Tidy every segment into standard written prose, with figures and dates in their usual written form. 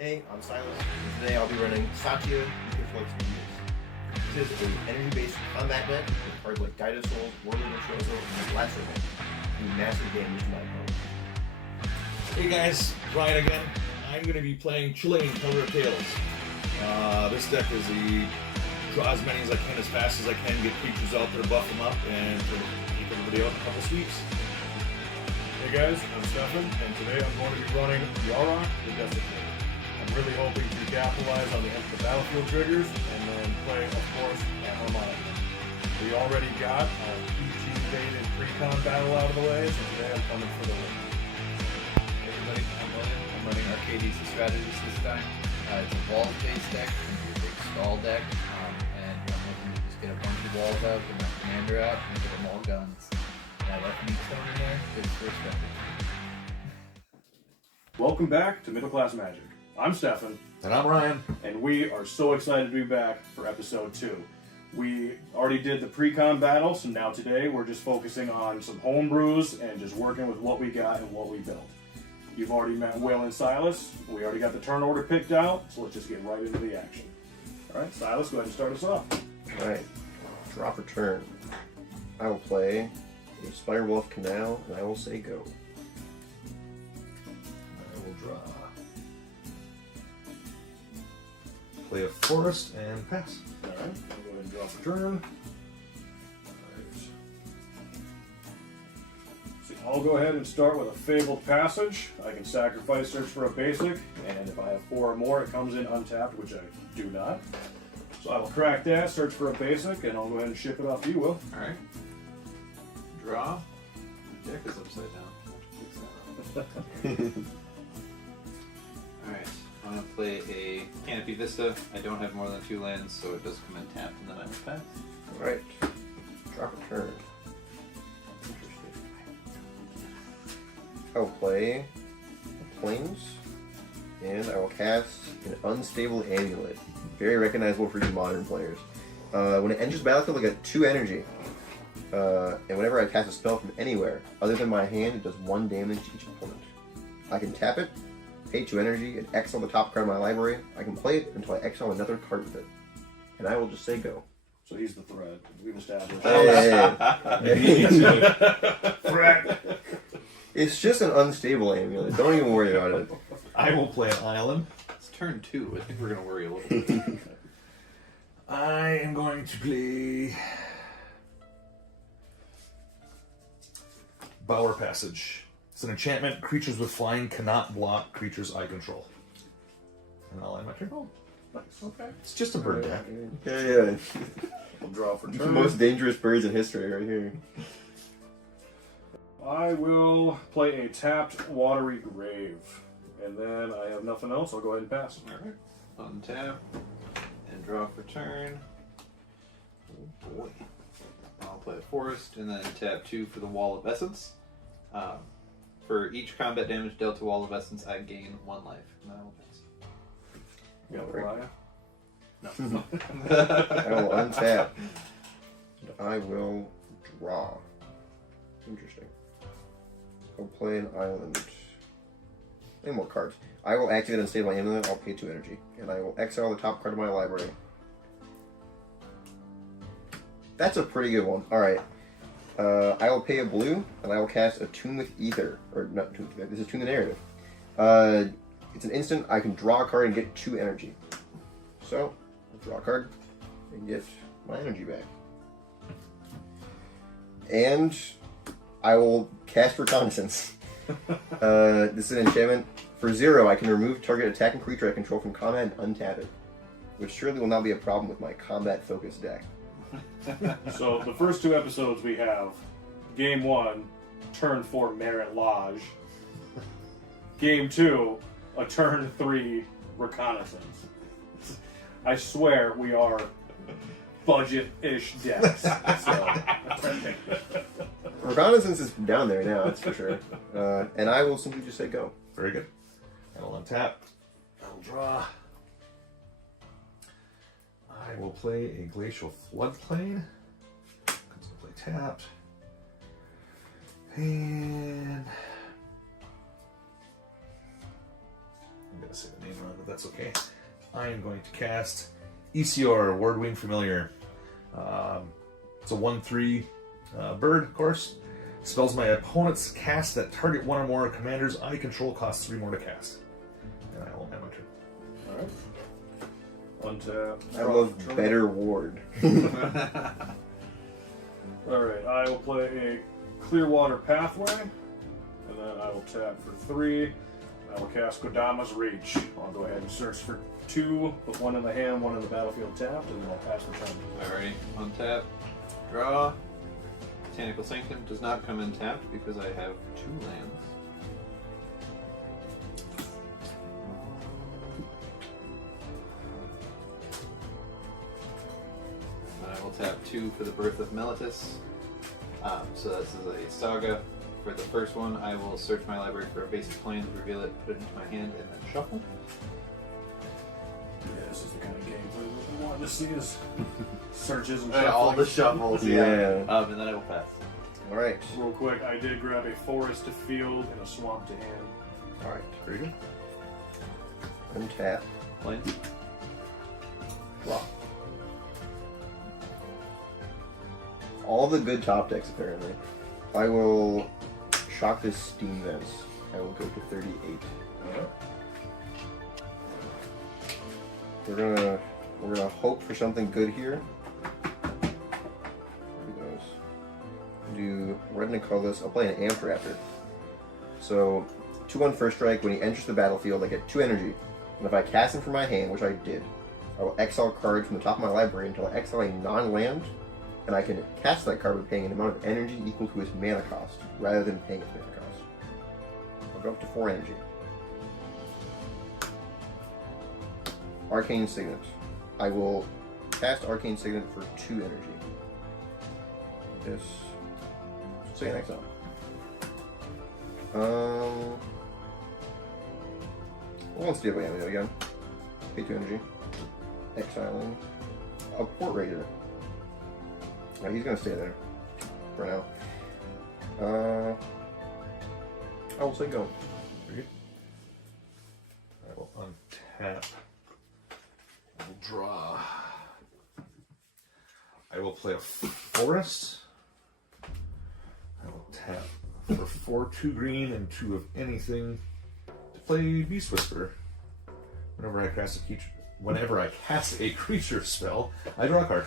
Hey, I'm Silas, and today I'll be running Satya Ecoflux Meteors. This is an energy-based combat deck with cards like Guided Souls, Warlord Chozo, and Blaster Deck, doing massive damage to my opponent. Hey guys, Ryan again. I'm going to be playing Chulane, Color of Tails. This deck is draw as many as I can as fast as I can, get creatures out there, buff them up, and keep everybody out in a couple sweeps. Hey guys, I'm Stefan, and today I'm going to be running Yarok, the Desecrator. I'm really hoping to capitalize on the Enter the Battlefield triggers, and then play, of course, a Harmonica. We already got our PG-baited pre-con battle out of the way, so today I'm coming for the win. Hey everybody, I'm running Arcades Strategies this time. It's a walls-based deck, it's a big stall deck, and I'm looking to just get a bunch of walls out, get my commander out, and get them all guns. And I left Meat Stone in there, just for respect. Welcome back to Middle Class Magic. I'm Stefan. And I'm Ryan. And we are so excited to be back for episode 2. We already did the pre-con battle, so now today we're just focusing on some home brews and just working with what we got and what we built. You've already met Will and Silas. We already got the turn order picked out, so let's just get right into the action. Alright, Silas, go ahead and start us off. Alright, draw for turn. I will play a Spirewolf Canal, and I will say go. I will draw. Play a forest and pass. Alright, I'll go ahead and draw for turn. So I'll go ahead and start with a Fabled Passage. I can sacrifice, search for a basic, and if I have 4 or more, it comes in untapped, which I do not. So I will crack that, search for a basic, and I'll go ahead and ship it off to you, Will. Alright. Draw. The deck is upside down. Alright, I'm going to play a Canopy Vista. I don't have more than 2 lands, so it does come in tapped, and then I will pass. Alright, draw for turn. I will play Plains, and I will cast an Unstable Amulet. Very recognizable for you modern players. When it enters battlefield, I get 2 energy. And whenever I cast a spell from anywhere, other than my hand, it does 1 damage to each opponent. I can tap it, pay 2 energy, and exile the top card of my library. I can play it until I exile another card with it. And I will just say go. So he's the threat. We've established. Threat. It's just an unstable amulet. Don't even worry about it. I will play an island. It's turn 2. I think we're going to worry a little bit. I am going to play Bower Passage. It's an enchantment. Creatures with flying cannot block creatures I control. And I'll end my turn. Nice. Okay. It's just a bird deck. Yeah. I'll draw for The turn. most dangerous birds in history right here. I will play a tapped Watery Grave. And then I have nothing else. I'll go ahead and pass. Alright. Untap. And draw for turn. Oh boy. I'll play a forest and then tap 2 for the Wall of Essence. For each combat damage dealt to Wall of Essence, I gain 1 life. And I will pass. You got Right. Mariah? No. I will untap. I will draw. Interesting. I'll play an island. Any more cards. I will activate Unstable Amulet. I'll pay 2 energy. And I will exile the top card of my library. That's a pretty good one. Alright. I will pay a blue, and I will cast Attune with Ether. Or, not Attune with Ether. This is Tune the Narrative. It's an instant. I can draw a card and get 2 energy. So, I'll draw a card and get my energy back. And I will cast Reconnaissance. This is an enchantment. For 0, I can remove target attacking creature I control from combat and untap it. Which surely will not be a problem with my combat-focused deck. So the first 2 episodes we have, Game 1, turn 4 Merit Lodge. Game 2, a turn 3 Reconnaissance. I swear we are budget-ish decks. So. Reconnaissance is down there now, that's for sure. And I will simply just say go. Very good. I will untap. I will draw. I will play a Glacial Floodplain. I'm going to play tapped. And going to say the name wrong, but that's okay. I am going to cast Isior, Wardwing Familiar. It's a 1/3 bird, of course. Spells my opponent's cast that target one or more commanders I control costs 3 more to cast. And I will end my turn. Alright. Untap. I love better ward. Alright, I will play a Clearwater Pathway, and then I will tap for 3. I will cast Kodama's Reach. I'll go ahead and search for 2, with 1 in the hand, 1 in the battlefield tapped, and then I'll pass the turn. Alrighty, untap, draw. Botanical Sanctum does not come in tapped because I have 2 lands. And I will tap 2 for the Birth of Meletis. So this is a saga. For the first one, I will search my library for a basic plan, reveal it, put it into my hand, and then shuffle. Yeah, this is the kind of gameplay we want to see is searches and All the shuffling. shuffles, Yeah. And then I will pass. Alright. Real quick, I did grab a forest to field and a swamp to hand. Alright. Very good. Untap. Plain. Draw. All the good top decks, apparently. I will shock this Steam Vents. I will go to 38. We're gonna hope for something good here. Where are those? Do red and colorless. I'll play an Amphraptor. So 2/1 first strike. When he enters the battlefield, I get 2 energy. And if I cast him from my hand, which I did, I will exile cards from the top of my library until I exile a non-land, and I can cast that card by paying an amount of energy equal to its mana cost, rather than paying its mana cost. I'll go up to 4 energy. Arcane Signet. I will cast Arcane Signet for 2 energy. This. Second exile. We'll Unstable Ammo again. Pay 2 energy. Exiling. A Port Raider. Right, he's gonna stay there for now. I will say go. Very good. I will untap. I will draw. I will play a forest. I will tap for 4 2 green and 2 of anything to play Beast Whisperer. Whenever I cast a creature spell, I draw a card.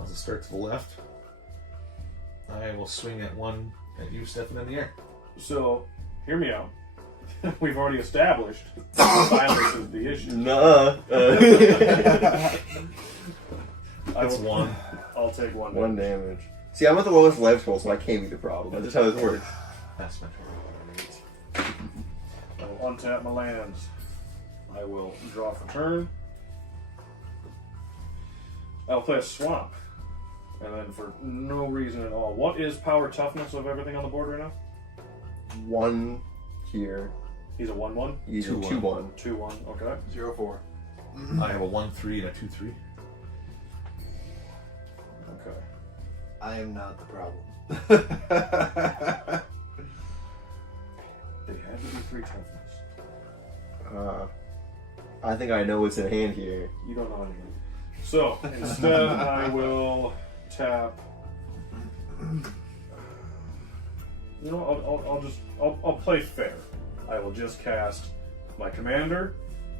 As it starts to the left, I will swing at 1 at you, Stefan, in the air. So, hear me out. We've already established violence is the issue. Nuh. That's 1. I'll take 1 1 damage. See, I'm at the lowest life total, so I can't be the problem. That's just how this works. That's my turn. I will untap my lands. I will draw for turn. I'll play a swamp. And then for no reason at all. What is power toughness of everything on the board right now? 1 here. He's a 1/1? He's a 2/1. 2/1. 2/1, okay. 0-4. I have a 1/3 and a 2/3. Okay. I am not the problem. They had to be 3 toughness. I think I know what's in hand here. You don't know anything. So, instead I will tap... You know, I'll play fair. I will just cast my commander,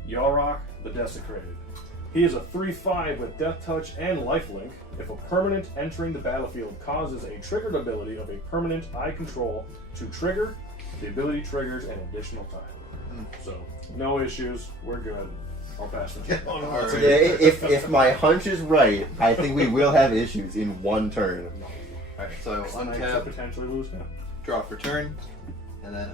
Yarok the Desecrated. He is a 3/5 with Death Touch and Lifelink. If a permanent entering the battlefield causes a triggered ability of a permanent I control to trigger, the ability triggers an additional time. So, no issues. We're good. I'll pass the turn. Oh, no, Alright. that's Yeah, if my hunch is right, I think we will have issues in 1 turn. Alright, so I will I could untap, potentially lose him. draw for turn, and then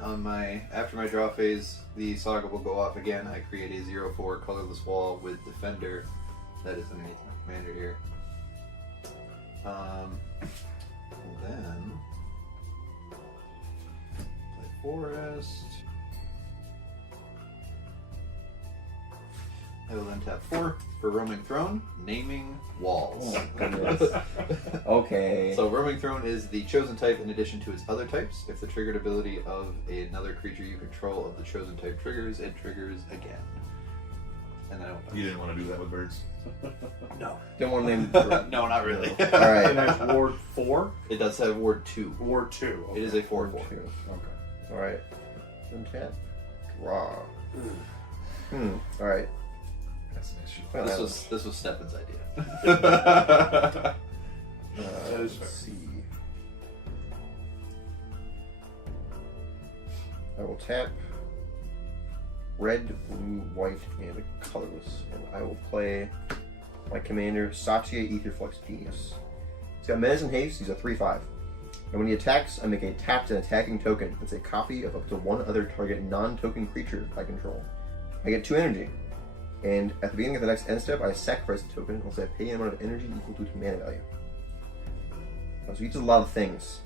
after my draw phase, the saga will go off again. I create a 0-4 colorless wall with Defender that is underneath my commander here. And then play Forest. I will then tap 4 for Roaming Throne, naming walls. Oh my goodness. Okay. So Roaming Throne is the chosen type in addition to its other types. If the triggered ability of another creature you control of the chosen type triggers, it triggers again. And then I will You didn't want to do that with birds. No. Don't want to name. No, not really. All right. And that's Ward 4? It does have Ward 2. Ward 2. Okay. It is a 4/4. Okay. All right. Untap. Draw. All right. That's an issue. Well, This was Stefan's idea. That is fair. Let's see. I will tap red, blue, white, and colorless, and I will play my commander Satya Etherflux Genius. He's got Menace and Haste. He's a 3/5. And when he attacks, I make a tapped and attacking token. It's a copy of up to one other target non-token creature I control. I get 2 energy. And at the beginning of the next end step, I sacrifice a token unless I pay an amount of energy equal to its mana value. So he does a lot of things.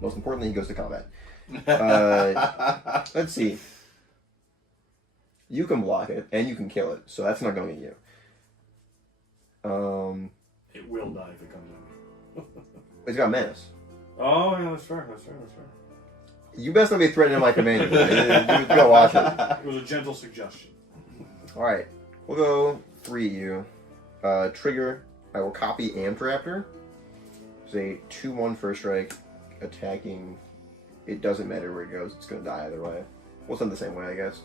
Most importantly, he goes to combat. Let's see. You can block it, and you can kill it, so that's not going to get you. It will die if it comes at me. It's got Menace. Oh, yeah, that's fair. You best not be threatening my commander. You go watch it. It was a gentle suggestion. Alright, we'll go 3 you. Trigger, I will copy Amtraptor. It's a 2/1 first strike, attacking. It doesn't matter where it goes, it's going to die either way. We'll send the same way, I guess.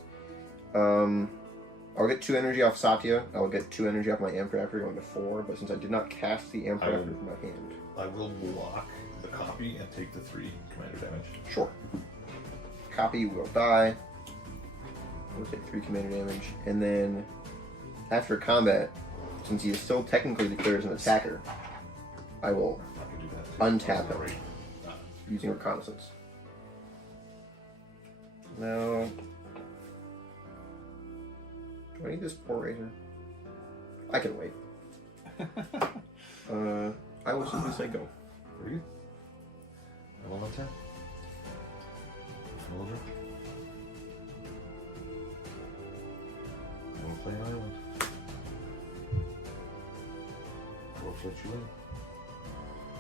I'll get 2 energy off Satya. I will get 2 energy off my Amtraptor, going to 4, but since I did not cast the Amtraptor from my hand. I will block the copy and take the 3 commander damage. Sure. Copy will die. We'll take 3 commander damage. And then, after combat, since he is still technically declared as an attacker, I will I can do that too. untap him Great. using reconnaissance. Now, do I need this poor razor? I can wait. I will simply say go. Very good. I will untap. Soldier. I will play an island. I will play Chulane.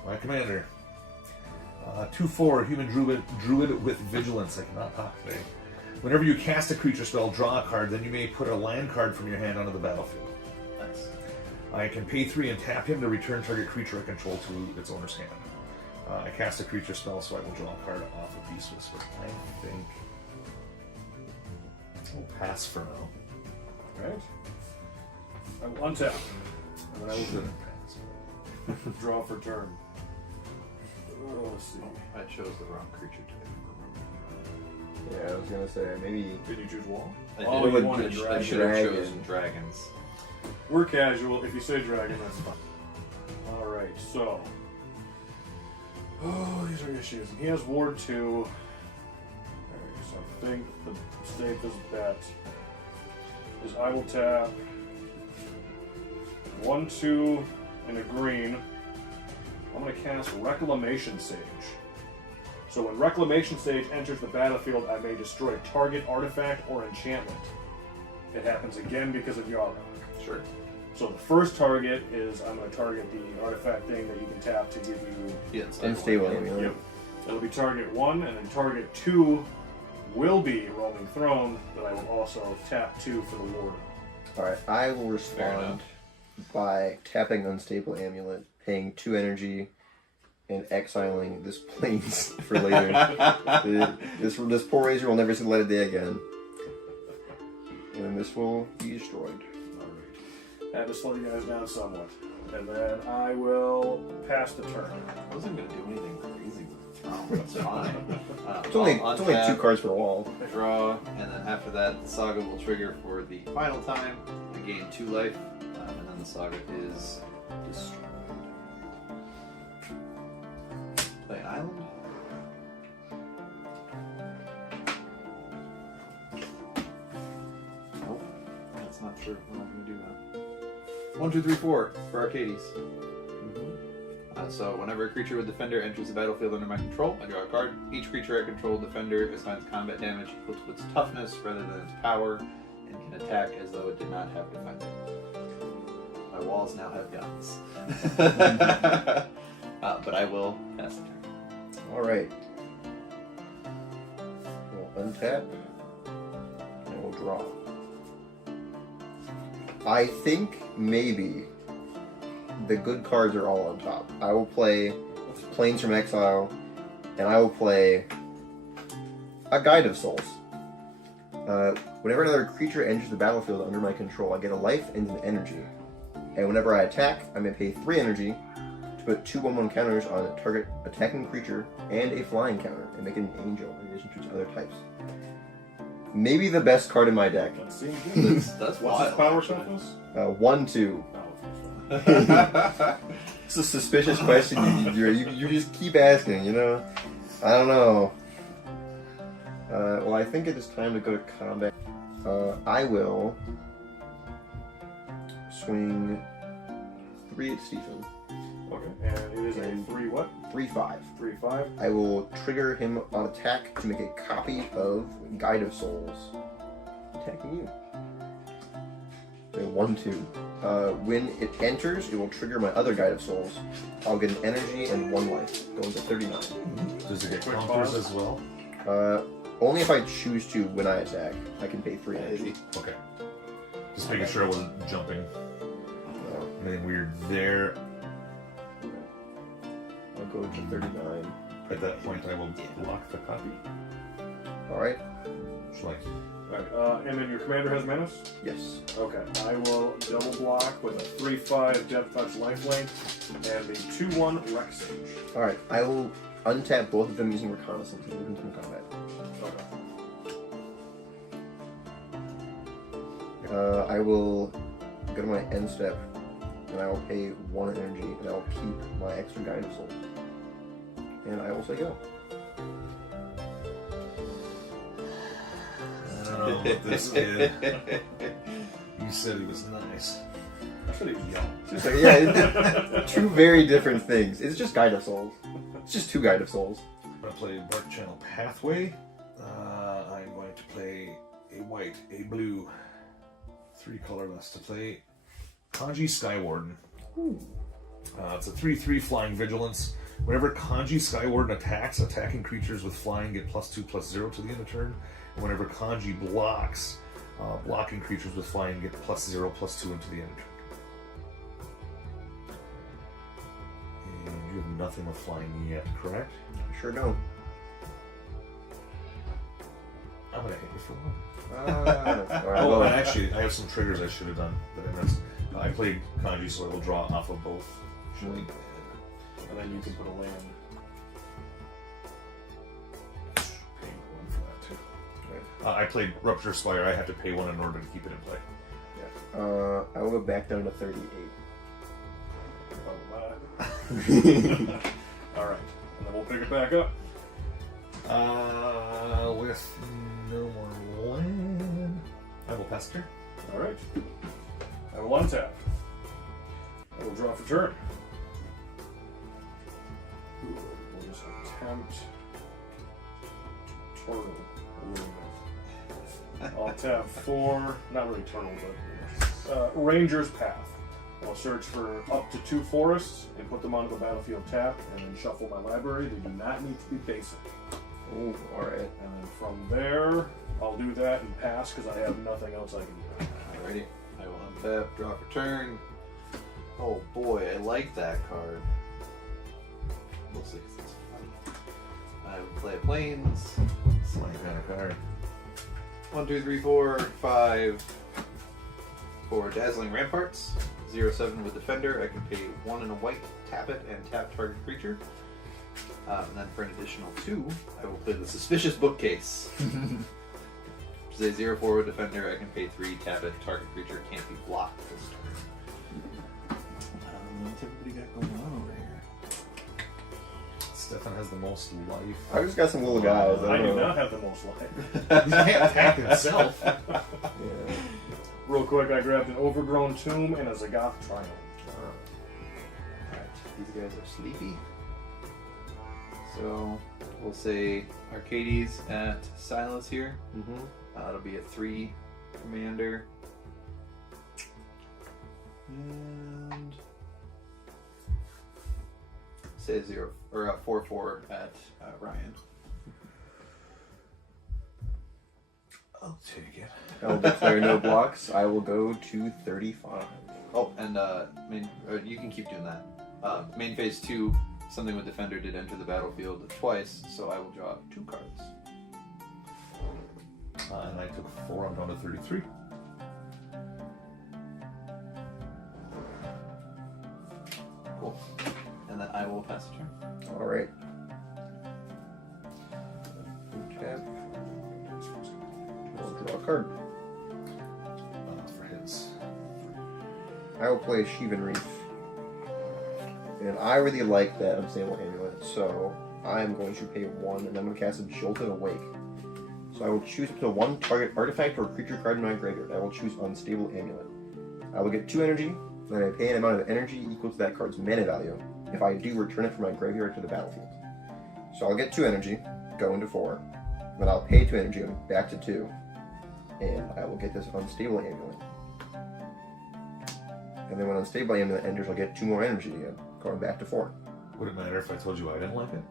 My commander. 2/4 human druid with vigilance. I cannot talk today. Whenever you cast a creature spell, draw a card, then you may put a land card from your hand onto the battlefield. Nice. I can pay 3 and tap him to return target creature I control to its owner's hand. I cast a creature spell, so I will draw a card off of Beast Whisper. I think we'll pass for now. Right? I will untap. And then I will Shouldn't pass. draw for turn. Oh, let's see. I chose the wrong creature today. Yeah, I was gonna say, maybe. Did you choose wall? I Oh, did. you wanted I dragon. should have Dragon. chosen dragons. We're casual. If you say dragon, that's fine. Alright, so. Oh, these are issues. He has Ward 2. Alright, so I think the safest bet is I will tap 1, 2, and a green. I'm going to cast Reclamation Sage. So when Reclamation Sage enters the battlefield, I may destroy target artifact or enchantment. It happens again because of Yarok. Sure. So the first target is I'm going to target the artifact thing that you can tap to give you. Yeah, Unstable one. amulet. Yep. It'll be target 1, and then target 2 will be Roaming Throne, but I will also tap 2 for the ward. Alright, I will Fair respond enough. by tapping Unstable Amulet, paying 2 energy, and exiling this plains for later. this poor razor will never see the light of day again. And this will be destroyed. Alright. Had to slow you guys down somewhat. And then I will pass the turn. I wasn't going to do anything crazy with the throne, but it's fine. It's only I'll 2 untap, cards per wall. draw, and then after that, the saga will trigger for the final time. I gain 2 life, and then the saga is destroyed. Play an island. Nope, that's not true. We're not going to do that. 1, 2, 3, 4 for Arcades. So whenever a creature with Defender enters the battlefield under my control, I draw a card. Each creature I control Defender assigns combat damage equal to its toughness rather than its power, and can attack as though it did not have defender. My walls now have guns. But I will pass the turn. Alright. We'll untap. And we'll draw. I think maybe the good cards are all on top. I will play Plains from Exile, and I will play a Guide of Souls. Whenever another creature enters the battlefield under my control, I get a life and an energy. And whenever I attack, I may pay 3 energy to put 2 1/1 counters on a target attacking creature and a flying counter, and make it an angel in addition to its other types. Maybe the best card in my deck. That seems good. That's What's his power shuffles? 1/2. Oh, It's a suspicious question. You just keep asking, you know? I don't know. Well, I think it is time to go to combat. I will swing 3 at Stephen. okay, and it is a 3 what? 3/5. 3/5. I will trigger him on attack to make a copy of Guide of Souls, attacking you. Okay, 1/2. When it enters, it will trigger my other Guide of Souls. I'll get an energy and 1 life, going to 39. Does it get Quick counters pause. as well? Only if I choose to when I attack. I can pay 3 energy. Okay. Just making sure I wasn't jumping anything weird there. I'll go to 39. At that point, I will block the copy. Alright? Chulane. Right, and then your commander has menace? Yes. Okay, I will double block with a 3/5 Death Touch Lifelink and the 2/1 Wreck Sage. Alright, I will untap both of them using Reconnaissance and move into combat. Okay. I will go to my end step, and I will pay 1 energy, and I will keep my extra Guide of Souls. And I will say go. I don't know about this kid. You said he was nice. I said he was young. Just like, yeah, 2 very different things. It's just Guide of Souls. It's just 2 Guide of Souls. I'm going to play Dark Channel Pathway. I'm going to play a white, a blue, 3 colorless to play Kanji Skywarden. It's a 3/3 flying vigilance. Whenever Kanji Skywarden attacks, attacking creatures with flying get +2/+0 to the end of turn. And whenever Kanji blocks, blocking creatures with flying get +0/+2 into the end of turn. And you have nothing with flying yet, correct? Sure don't. I'm gonna hit you for 1. Alright, Oh, well, and actually, I have some triggers I should have done that I missed. I played Kanji, so I will draw off of both. And then you can put a land. Pay 1 for that too. I played Rupture Spire. I had to pay 1 in order to keep it in play. I will go back down to 38. Alright, and then we'll pick it back up. With no more land, I will pass turn. Alright. I will untap. I will draw for turn. We'll just attempt turtle. I'll tap 4, not really turtle, but Ranger's Path. I'll search for up to 2 forests and put them onto the battlefield tap, and then shuffle my library. They do not need to be basic. Oh, alright. And then from there, I'll do that and pass because I have nothing else I can do. Alrighty. I will untap, draw for turn. Oh boy, I like that card. We'll see. I will play Plains. Flying kind of card. 1, 2, 3, 4, 5 for Dazzling Ramparts. 0/7 with Defender. I can pay 1 and a white, tap it, and tap target creature. And then for an additional 2, I will play the Suspicious Bookcase. Which is a 0/4 with Defender. I can pay 3, tap it, target creature can't be blocked this turn. What's everybody got going on over here? Stefan has the most life. I just got some little guys. I don't do know. not have the most life. He can't attack himself. Yeah. Real quick, I grabbed an Overgrown Tomb and a Zagoth Triumph. Alright, these guys are sleepy. So we'll say Arcades at Silence here. Mm-hmm. It'll be a 3 Commander. And say 4/4 at Ryan. I'll take it. I'll declare no blocks. I will go to 35. Oh, and you can keep doing that. Main phase 2, something with Defender did enter the battlefield twice, so I will draw 2 cards. And I took 4. I'm down to 33. Cool. And then I will pass the turn. All right. Okay. I'll draw a card. For his. I will play Sheevan Reef. And I really like that Unstable Amulet, so I am going to pay 1, and I'm going to cast a Jolted Awake. So I will choose up to 1 target artifact or creature card in my graveyard. I will choose Unstable Amulet. I will get 2 energy, and I pay an amount of energy equal to that card's mana value. If I do, return it from my graveyard to the battlefield. So I'll get 2 energy, go into 4, then I'll pay 2 energy, back to 2, and I will get this Unstable Amulet. And then when Unstable Amulet enters, I'll get 2 more energy again, going back to 4. Would it matter if I told you I didn't like it?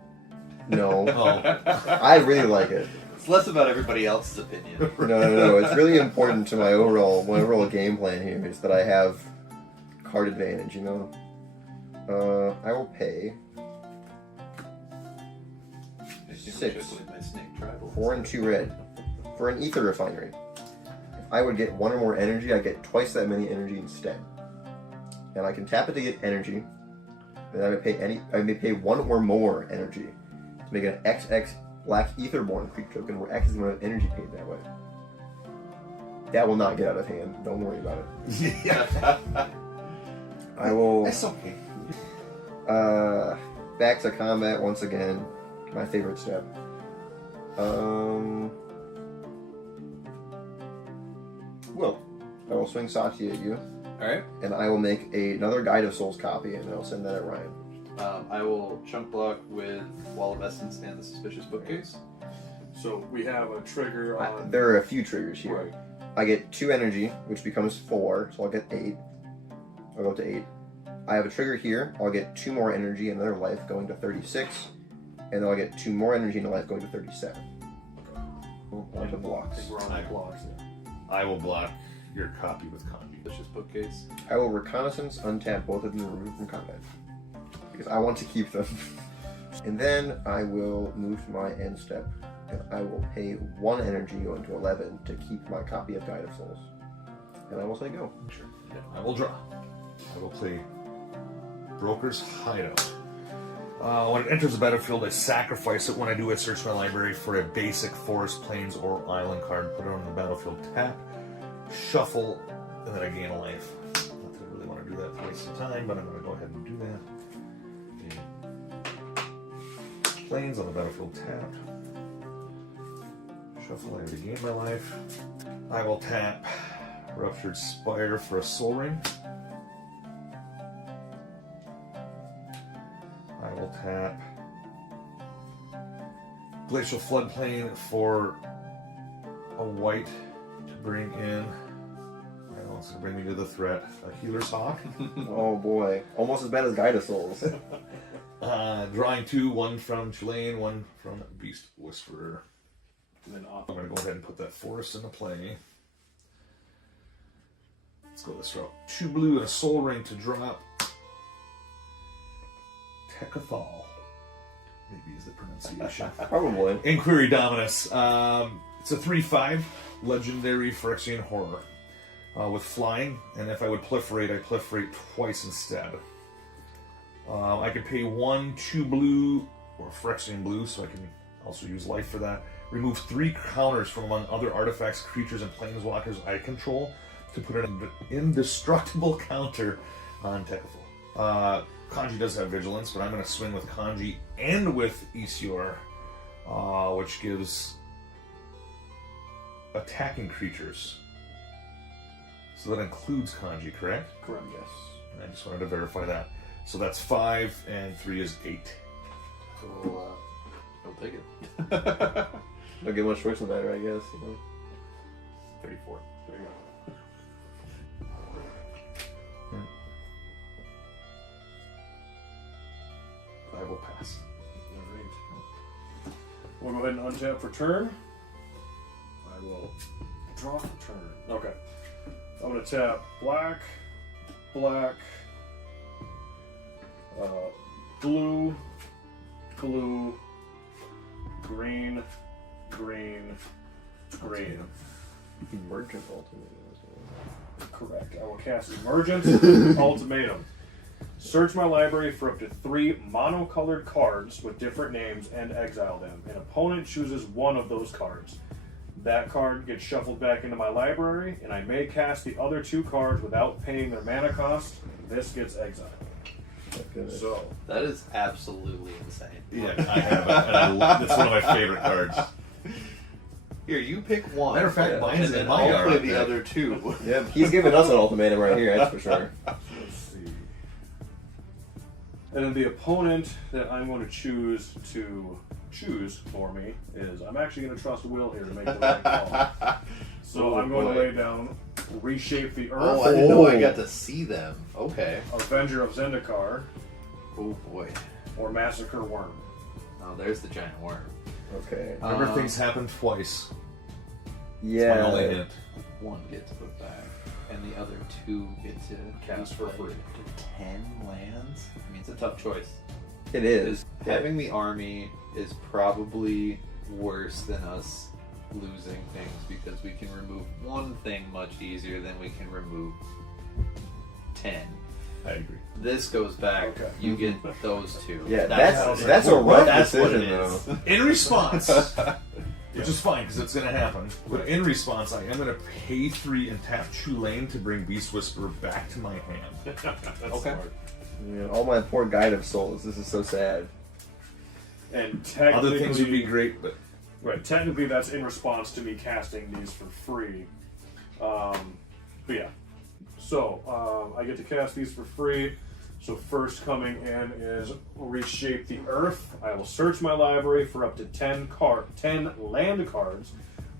No. Oh. I really like it. It's less about everybody else's opinion. No. It's really important to my overall game plan here is that I have card advantage, you know? I will pay 6. My snake tribal. 4 and 2 red for an ether refinery. If I would get 1 or more energy, I get twice that many energy instead. And I can tap it to get energy. Then I may pay 1 or more energy to make an XX black Etherborn creep token where X is the amount of energy paid that way. That will not get out of hand. Don't worry about it. Yeah. I will. That's okay. Back to combat once again. My favorite step. I will swing Satya at you. Alright. And I will make another Guide of Souls copy, and I'll send that at Ryan. I will chunk block with Wall of Essence and the Suspicious Bookcase. So we have a trigger on. There are a few triggers here. Right. I get 2 energy, which becomes 4, so I'll get 8. I'll go up to 8. I have a trigger here. I'll get 2 more energy, another life going to 36. And then I'll get 2 more energy and a life going to 37. Onto blocks. I think we're on the blocks there. I will block your copy with Kanji. Suspicious Bookcase. I will reconnaissance, untap both of them, and remove from combat. Because I want to keep them. And then I will move to my end step, and I will pay 1 energy going to 11 to keep my copy of Guide of Souls. And I will say go. Sure. Yeah. I will draw. I will play Broker's Hideout. When it enters the battlefield, I sacrifice it. When I do, I search my library for a basic forest, plains, or island card, put it on the battlefield, tap, shuffle, and then I gain a life. Not that I really want to do that to waste some time, but I'm going to go ahead and do that. Plains on the battlefield, tapped. Shuffle, I regain my life. I will tap Ruptured Spire for a Soul Ring. I will tap Glacial Floodplain for a white to bring in. Well, it's going to bring me to the threat. A Healer's Hawk. Oh boy. Almost as bad as Guide of Souls. Drawing 2, 1 from Chulane, 1 from Beast Whisperer. And then off. I'm going to go ahead and put that forest into play. Let's go this route. 2 blue and a Soul Ring to drop. Tecathal, maybe is the pronunciation. Probably. Inquiry Dominus. It's a 3/5 legendary Phyrexian horror with flying, and if I would proliferate, I proliferate twice instead. I can pay 1, 2 blue, or Phyrexian blue, so I can also use life for that. Remove 3 counters from among other artifacts, creatures, and planeswalkers I control to put an indestructible counter on Tecathal. Kanji does have vigilance, but I'm going to swing with Kanji and with Isior, which gives attacking creatures. So that includes Kanji, correct? Correct. Yes. I just wanted to verify that. So that's 5, and 3 is 8. So, I'll take it. Don't get much choice in that, I guess. You know. 34. There you go. I will pass. Alright. We'll go ahead and untap for turn. I will draw for turn. Okay. I'm going to tap black, black, blue, blue, green, green, green. Emergent ultimatum. Correct. I will cast Emergent Ultimatum. Search my library for up to 3 monocolored cards with different names and exile them. An opponent chooses one of those cards. That card gets shuffled back into my library, and I may cast the other 2 cards without paying their mana cost. This gets exiled. So, That is absolutely insane. Yeah, I have it. And that's one of my favorite cards. Here, you pick one. Matter of fact, Yeah. mine's and in then my I'll yard. play the other 2. Yeah, he's giving us an ultimatum right here, that's for sure. let's see. And then the opponent that I'm going to choose for me is, I'm actually going to trust Will here to make the right call. So I'm going to lay down Reshape the Earth, Oh, I didn't know I got to see them. Okay. Avenger of Zendikar, Oh boy. or Massacre Worm. Oh, there's the giant worm. Okay. Remember, things happen twice. Yeah. My only hint. One gets put back, and the other 2 get to Cast for play free. to 10 lands. I mean, it's a tough choice. It is. Having the army is probably worse than us losing things because we can remove one thing much easier than we can remove 10. I agree. This goes back. Okay. You get those 2. Yeah, that's a Well, rough that's what decision, it is. though. In response, which is fine because it's going to happen, but in response, I am going to pay 3 and tap Chulane to bring Beast Whisperer back to my hand. That's Okay. smart. Yeah, all my poor Guide of Souls. This is so sad. And technically, Other things would be great, but right, technically that's in response to me casting these for free. But yeah. So, I get to cast these for free. So first coming in is Reshape the Earth. I will search my library for up to 10 land cards,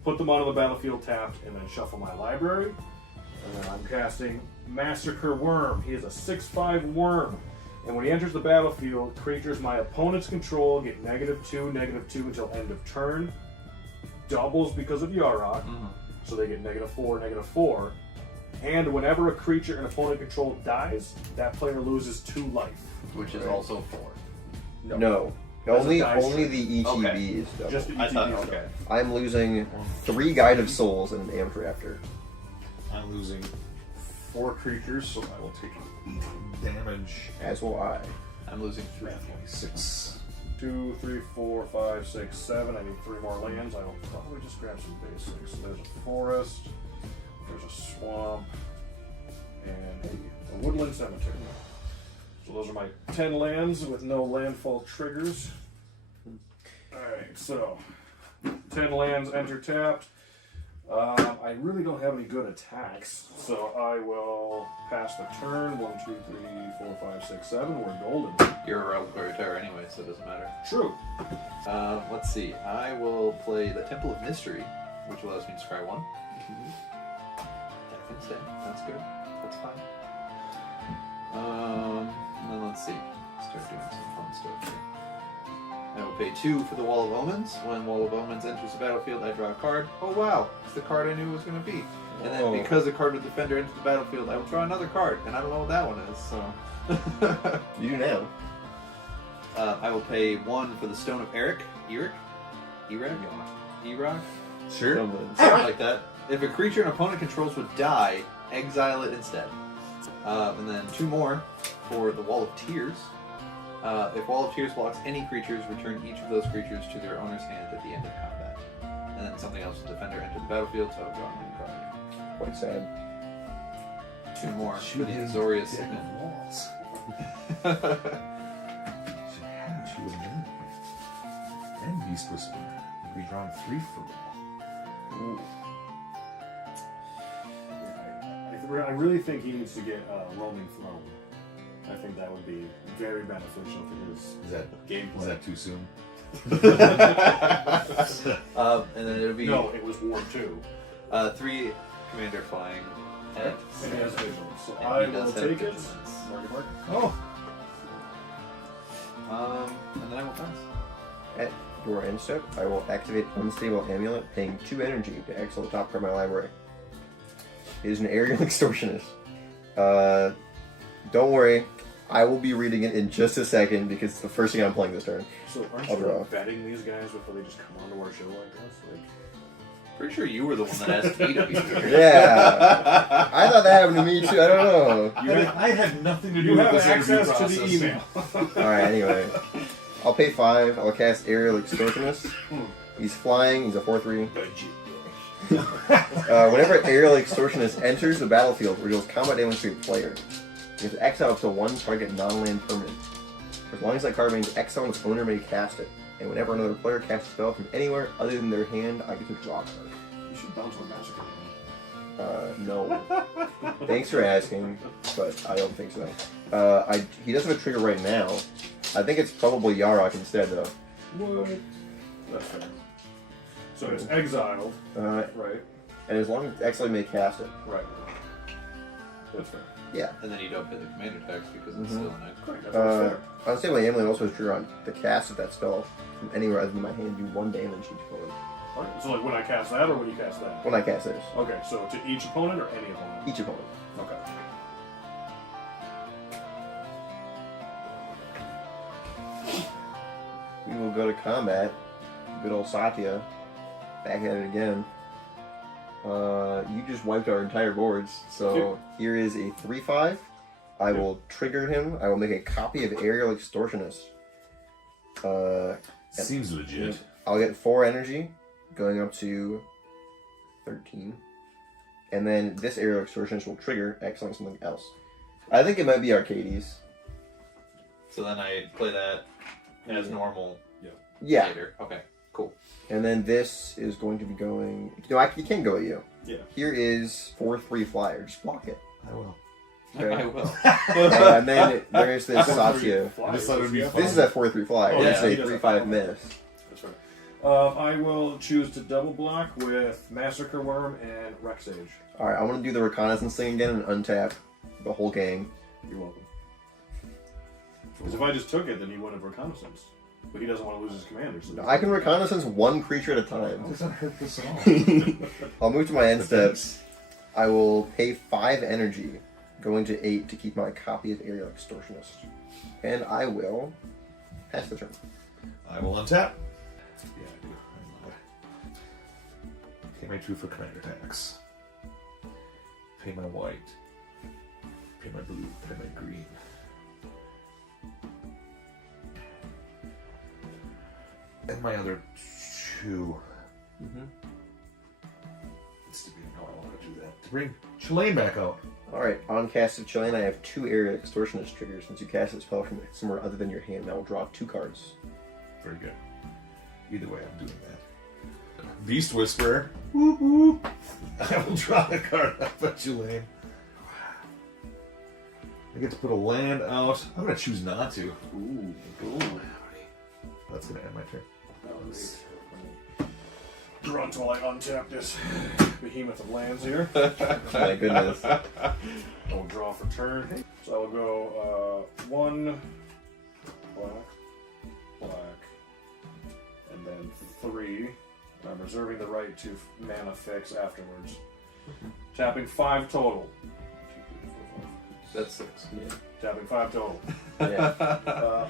put them onto the battlefield tapped, and then shuffle my library. And then I'm casting Massacre Worm. He is a 6/5 worm. And when he enters the battlefield, creatures my opponent's control get -2, -2 until end of turn. Doubles because of Yarok, so they get -4, -4. And whenever a creature an opponent control dies, that player loses 2 life. Which is also 4. No. That's a Only die the strike. ETB is double. Just the I thought, ETB okay. I'm losing 3 Guide of Souls and an Amped Raptor. I'm losing 4 creatures, so I will take 8 damage. As will I. I'm losing 3. 6. 2, 3, 4, 5, 6, 7. I need 3 more lands. I will probably just grab some basics. So there's a forest, there's a swamp, and a woodland cemetery. So those are my 10 lands with no landfall triggers. Alright, so 10 lands enter tapped. I really don't have any good attacks, so I will pass the turn. 1, 2, 3, 4, 5, 6, 7. We're golden. You're a Reliquary Terror anyway, so it doesn't matter. True. Let's see. I will play the Temple of Mystery, which allows me to scry 1. That can stay. That's good. That's fine. And then let's see. Start doing some fun stuff here. I will pay 2 for the Wall of Omens. When Wall of Omens enters the battlefield, I draw a card. Oh wow, it's the card I knew it was going to be. And then Oh. because the card with Defender enters the battlefield, I will draw another card, and I don't know what that one is. So You do now. I will pay 1 for the Stone of Eric. Erok? Sure. Something. Something like that. If a creature an opponent controls would die, exile it instead. And then 2 more for the Wall of Tears. If Wall of Tears blocks any creatures, return each of those creatures to their owner's hand at the end of combat. And then something else with Defender enter the battlefield, so I'll draw another card. Quite sad. 2 more for the Shooting Exoria dead Signet. walls. Should have Chulane and Beast Whisperer. We've drawn 3 for all. I really think he needs to get Roaming Throne. I think that would be very beneficial to his Is that gameplay. too soon? And then it'll be No, it was War 2. 3 Commander flying. And And he has vigilance. So And I he will does have take it. vigilance. Mark. Oh, and then I will pass. At your end step, I will activate Unstable Amulet, paying 2 energy to exile the top card of my library. It is an aerial extortionist. Don't worry, I will be reading it in just a second because it's the first thing I'm playing this turn. So aren't I'll you draw. like, betting these guys before they just come onto our show like this? Like, Pretty sure you were the one that asked me to be here. Yeah, I thought that happened to me too. I don't know. I had nothing to do you with have this interview access to the process. email. All right. Anyway, I'll pay 5. I'll cast Aerial Extortionist. He's flying. He's a 4/3. Whenever Aerial Extortionist enters the battlefield or deals combat damage to a player, you have to exile up to 1 target non-land permanent. As long as that card remains exiled, its owner may cast it. And whenever another player casts a spell from anywhere other than their hand, I get to draw a card. You should bounce on Massacre. No. Thanks for asking, but I don't think so. He doesn't have a trigger right now. I think it's probably Yarok instead, though. What? That's fair. So it's exiled, right? And as long as Exile may cast it. Right. That's fair. Yeah. And then you don't pay the commander tax because it's still an extra. That's fair. Unstable Amulet also has trigger on the cast of that spell from anywhere other than my hand. Do 1 damage each opponent. Alright, so like when I cast that or when you cast that? When I cast this, Okay, so to each opponent or any opponent? each opponent. Okay. We will go to combat. Good old Satya. Back at it again. You just wiped our entire boards. So here is a 3/5. I will trigger him. I will make a copy of Aerial Extortionist. Seems legit. I'll get 4 energy, going up to 13. And then this Aerial Extortionist will trigger, exiling something else. I think it might be Arcades. So then I play that as normal Yeah. later. Okay, cool. And then this is going to be going... No, you can go at you. Yeah. Here is 4/3 flyer. Just block it. I will. Okay. I will. And then there's this Satya. I just thought it would be fun. This is a 4/3 flyer. Oh, This yeah, he is a doesn't 3/5 have miss. That's right. I will choose to double block with Massacre Worm and Rex Age. Alright, I want to do the reconnaissance thing again and untap the whole gang. You're welcome. Because if I just took it, then he wouldn't have reconnaissance. But he doesn't want to lose his commander. So I can reconnaissance 1 creature at a How time. does that hurt this at all? I'll move to my end steps. I will pay 5 energy, going to 8 to keep my copy of Aerial Extortionist. And I will pass the turn. I will untap. Yeah, I do. Pay my 2 for commander tax. Pay my white. Pay my blue. Pay my green. And my other 2. It's to be how I want to do that. To bring Chulane back out. Alright, on cast of Chulane, I have 2 Aerial Extortionist triggers. Since you cast a spell from somewhere other than your hand, I will draw 2 cards. Very good. Either way, I'm doing that. Beast Whisperer. Whoop whoop. I will draw a card up at Chulane. I get to put a land out. I'm going to choose not to. Ooh. That's going to end my turn. Grunt while I untap this behemoth of lands here. My goodness. I will draw for turn. So I will go 1 black, and then 3. I'm reserving the right to mana fix afterwards. Tapping 5 total. That's 6. Tapping 5 total. Yeah.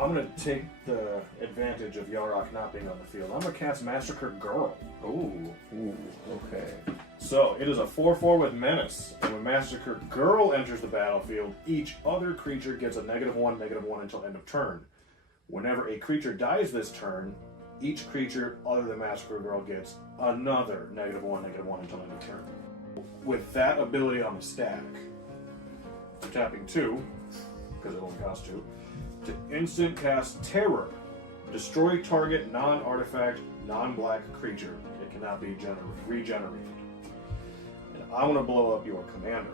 I'm going to take the advantage of Yarok not being on the field. I'm going to cast Massacre Girl. Ooh. Ooh, okay. So, it is a 4/4 with Menace. And when Massacre Girl enters the battlefield, each other creature gets a -1/-1 until end of turn. Whenever a creature dies this turn, each creature other than Massacre Girl gets another -1/-1 until end of turn. With that ability on the stack, I'm tapping 2, because it only costs 2, to instant cast Terror. Destroy target non-artifact, non-black creature. It cannot be regenerated. And I want to blow up your commander.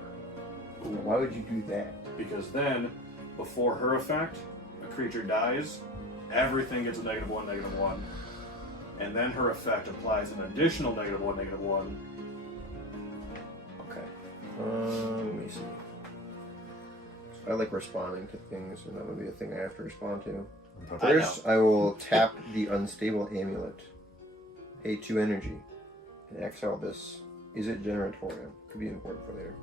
Why would you do that? Because then, before her effect, a creature dies, everything gets a -1/-1. And then her effect applies an additional -1/-1 Let me see. I like responding to things, and that would be a thing I have to respond to. First, I will tap the Unstable Amulet. Pay 2 energy. And exile this. Is it Generatorium? Could be important for later.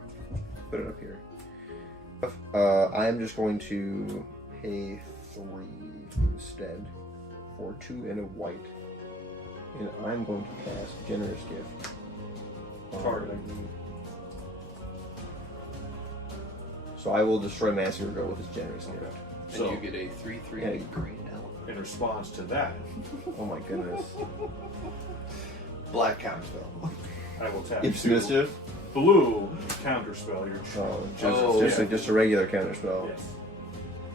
Put it up here. I am just going to pay 3 instead for 2 and a white. And I'm going to cast Generous Gift. Targeting. So I will destroy Massacre Girl with his Generous Gift. And So- you get a 3/3 Yeah. green element. In response to that, Oh my goodness. Black counterspell. I will tap It's 2 Mischief? blue counterspell. Your Just a regular counterspell. Yes.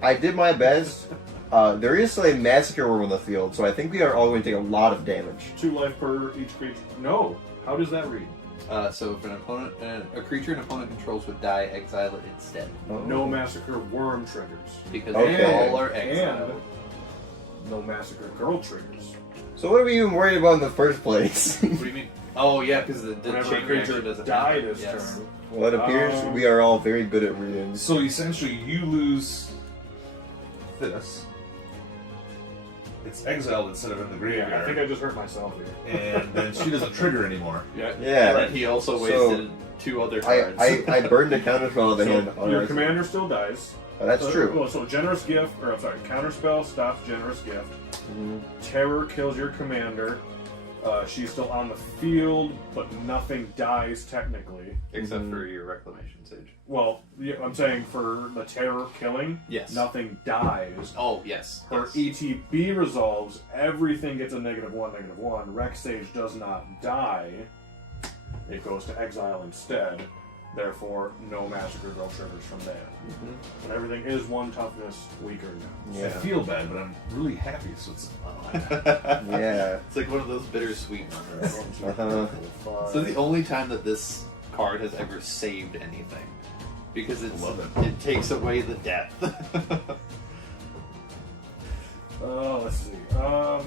I did my best. There is a Massacre Worm on the field, so I think we are all going to take a lot of damage. 2 life per each creature. No. How does that read? So if an opponent, a creature an opponent controls would die, exile it instead. Oh. No massacre worm triggers. Because Okay. they all are exiled. And no massacre girl triggers. So what are we even worried about in the first place? What do you mean? Oh yeah, because the Whenever a chain reaction creature doesn't die happen. this Yes. turn. Well, it appears we are all very good at readings. So essentially, you lose this. It's exiled instead of in the Yeah, I think graveyard, I just hurt myself here. and then she doesn't trigger anymore. Yeah. Yeah. And then he also So, wasted 2 other cards. I burned a counterspell of the hand. So your commander still dies. That's true. Well, so generous gift, or I'm sorry, counterspell stops generous gift. Mhm. Terror kills your commander. She's still on the field, but nothing dies technically. Except for your Reclamation Sage. Well, yeah, I'm saying for the terror killing, Yes. nothing dies. Oh, yes. Her yes. ETB resolves, everything gets a -1/-1. Rex Sage does not die. It goes to exile instead. Therefore, no Massacre Girl triggers from there. But everything is 1 toughness weaker now. I Yeah. feel bad, but I'm really happy. So it's Yeah. It's like one of those bittersweet moments. Uh-huh. So the only time that this card has ever saved anything. Because Love it takes away the death. Let's see.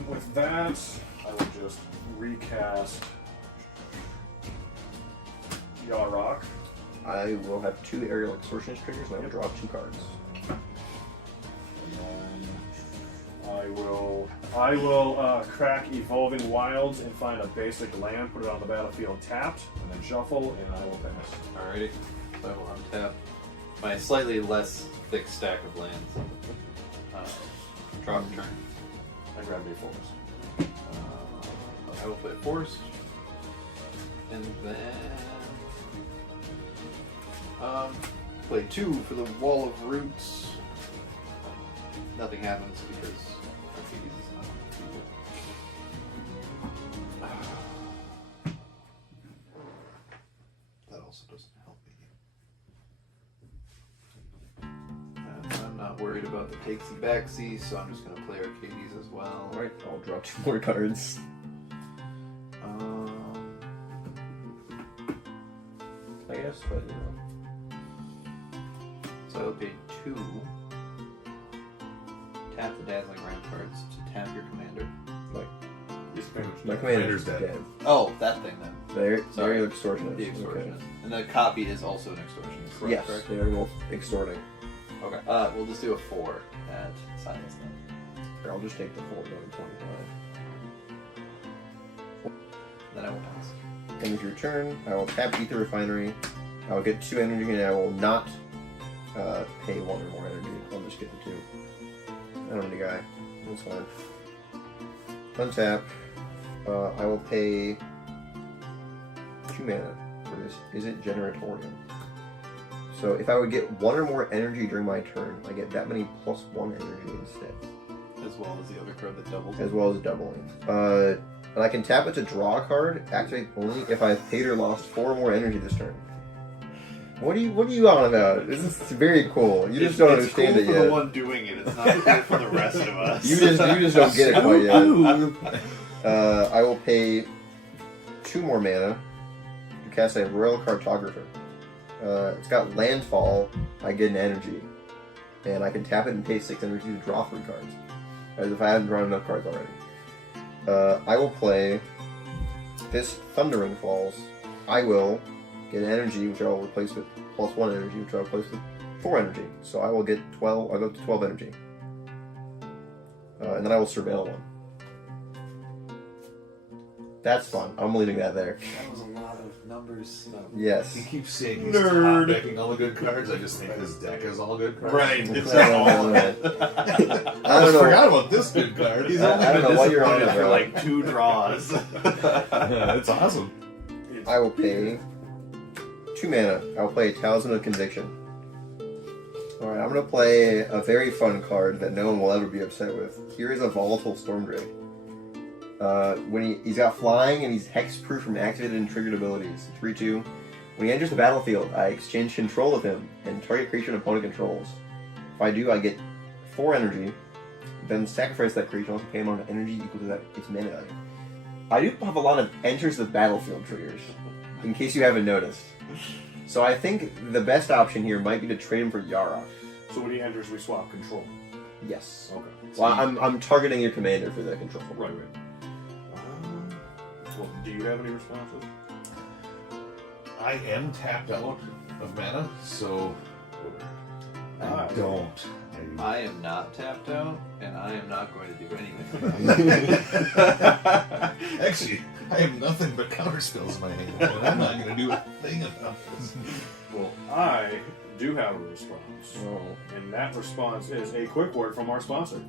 With that, I will just recast Yarok. I will have 2 aerial extortionist triggers, and I will draw 2 cards. I will crack Evolving Wilds and find a basic land, put it on the battlefield tapped, and then shuffle, and I will pass. Alrighty. So I will untap my slightly less thick stack of lands. Drop turn. I grabbed a forest. I will play Forest. And then play 2 for the Wall of Roots. Nothing happens because Arcades is not people. That also doesn't help me. And I'm not worried about the takesy backsy, so I'm just gonna play Arcades as well. Alright, I'll draw 2 more cards. I guess, but you know. So I will pay 2. Tap the Dazzling Ramparts to tap your commander. My commander's dead. Oh, that thing then. They're Sorry. aerial extortionist. The extortionist. And the copy is also an extortionist. Okay. Yes, Correct? they are both extorting. Okay. We'll just do a 4 at Science then. Here, I'll just take the 4 down to 25. Then I will pass. End of your turn. I will tap Ether Refinery. I will get 2 energy, and I will not pay 1 or more energy. I'll just get the 2. I don't need a guy. That's fine. Untap. I will pay 2 mana for this. Is it Generatorium? So if I would get 1 or more energy during my turn, I get that many +1 energy instead, As well as the other card that doubles. as well as doubling. And I can tap it to draw a card, activate only if I've paid or lost 4 or more energy this turn. What are you on about? This is very cool. You just don't understand it's it cool for yet. the one doing it. It's not cool for the rest of us. You just don't get it quite yet. I will pay 2 more mana to cast a Royal Cartographer. It's got Landfall. I get an energy, and I can tap it and pay 6 energy to draw 3 cards, as if I haven't drawn enough cards already. I will play this Thundering Falls. I will get an energy, which I'll replace with +1 energy, which I'll replace with 4 energy. So I will get 12. I'll go up to 12 energy, and then I will surveil one. That's fun. I'm leaving that there. That was a lot of numbers. Yes. He keeps saying he's Nerd. top decking all the good cards. I just think his deck is all good cards. Right. It's I all don't I know. forgot about this good card. He's only I don't been know what you're on disappointed about. for like 2 draws. Yeah, it's awesome. I will pay 2 mana. I will play Talisman of Conviction. Alright, I'm going to play a very fun card that no one will ever be upset with. Here is a Volatile Stormdrake. When he's got flying and he's hexproof from activated and triggered abilities. 3/2. When he enters the battlefield, I exchange control of him and target creature an opponent controls. If I do, I get 4 energy, then sacrifice that creature and also pay amount of energy equal to its mana value. I do have a lot of enters the battlefield triggers, in case you haven't noticed. So I think the best option here might be to trade him for Yarok. So when he enters, we swap control. Yes. Okay. Well, I'm targeting your commander for the control. Right. Well, do you have any responses? I am tapped out of mana, so I don't. I am not tapped out, and I am not going to do anything. Actually, I have nothing but counter spells in my hand, and I'm not going to do a thing about this. Well, I do have a response. Oh. And that response is a quick word from our sponsor.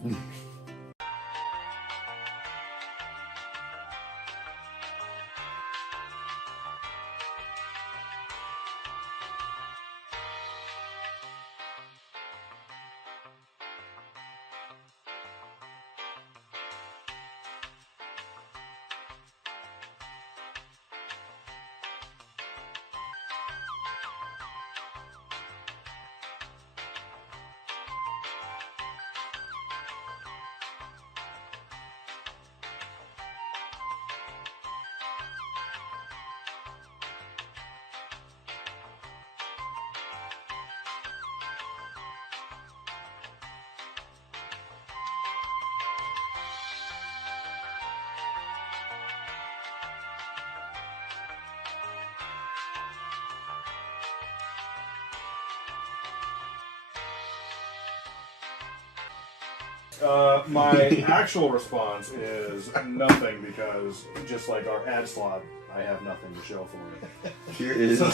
My actual response is nothing because just like our ad slot, I have nothing to show for it. Here's a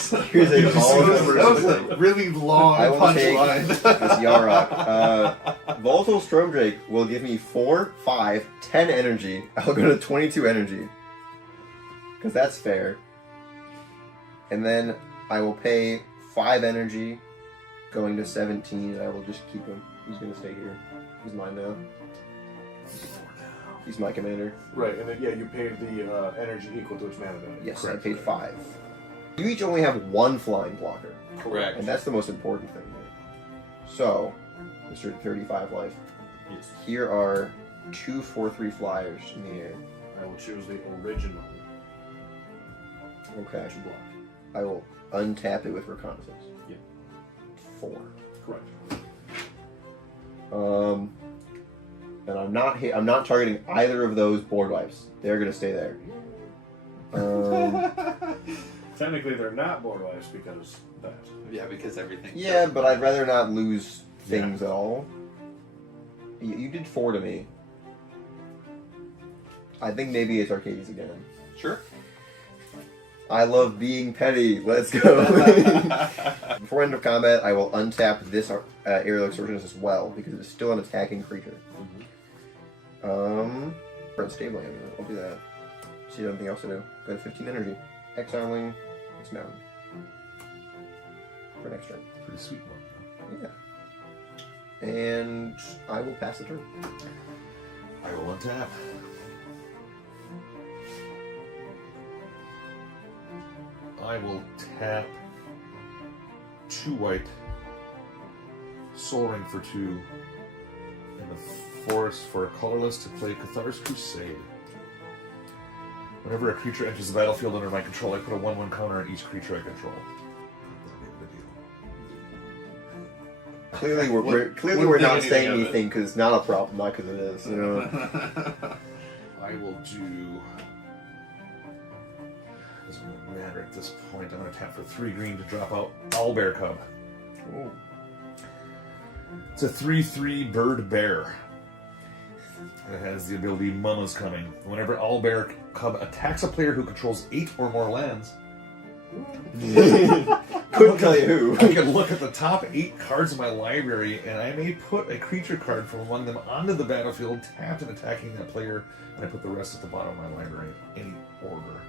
volatile. That was a really long I will take punchline. this Yarok. Volatile Stormdrake will give me 4, 5, 10 energy. I'll go to 22 energy. Because that's fair. And then I will pay 5 energy, going to 17, and I will just keep him. He's going to stay here. He's mine now. He's my commander. Right, and then yeah, you paid the energy equal to its mana value. Yes, Correct. I paid 5. You each only have 1 flying blocker. Correct. And that's the most important thing here. So, Mr. 35 life. Yes. Here are 2 4/3 flyers in the air. I will choose the original Okay. to block. I will untap it with reconnaissance. Yeah. 4. Correct. And I'm not targeting either of those board wipes. They're gonna stay there. Technically, they're not board wipes because that. Yeah, because everything. Yeah, but I'd rather not lose things at all. You did 4 to me. I think maybe it's Arcades again. Sure. I love being petty. Let's go. Before end of combat, I will untap this Aerial Extortionist as well because it's still an attacking creature. For unstable, I'll do that. See anything else to do. Go to 15 energy. Exiling this mountain for next turn. Pretty sweet one. Yeah. And I will pass the turn. I will untap. I will tap 2 white, Soul Ring for 2, and a Forest for a colorless to play Cathar's Crusade. Whenever a creature enters the battlefield under my control, I put a 1/1 counter on each creature I control. Clearly, we're Wouldn't not think anything saying of it. anything because it's not a problem, not because it is. You know. I will do as my commander at this point. I'm going to tap for 3 green to drop out Owlbear Cub. Ooh. It's a 3/3 bird bear. It has the ability Mama's Coming. Whenever Owlbear Cub attacks a player who controls 8 or more lands, Couldn't tell you who. I can look at the top 8 cards in my library, and I may put a creature card from among them onto the battlefield, tapped and attacking that player, and I put the rest at the bottom of my library in any order.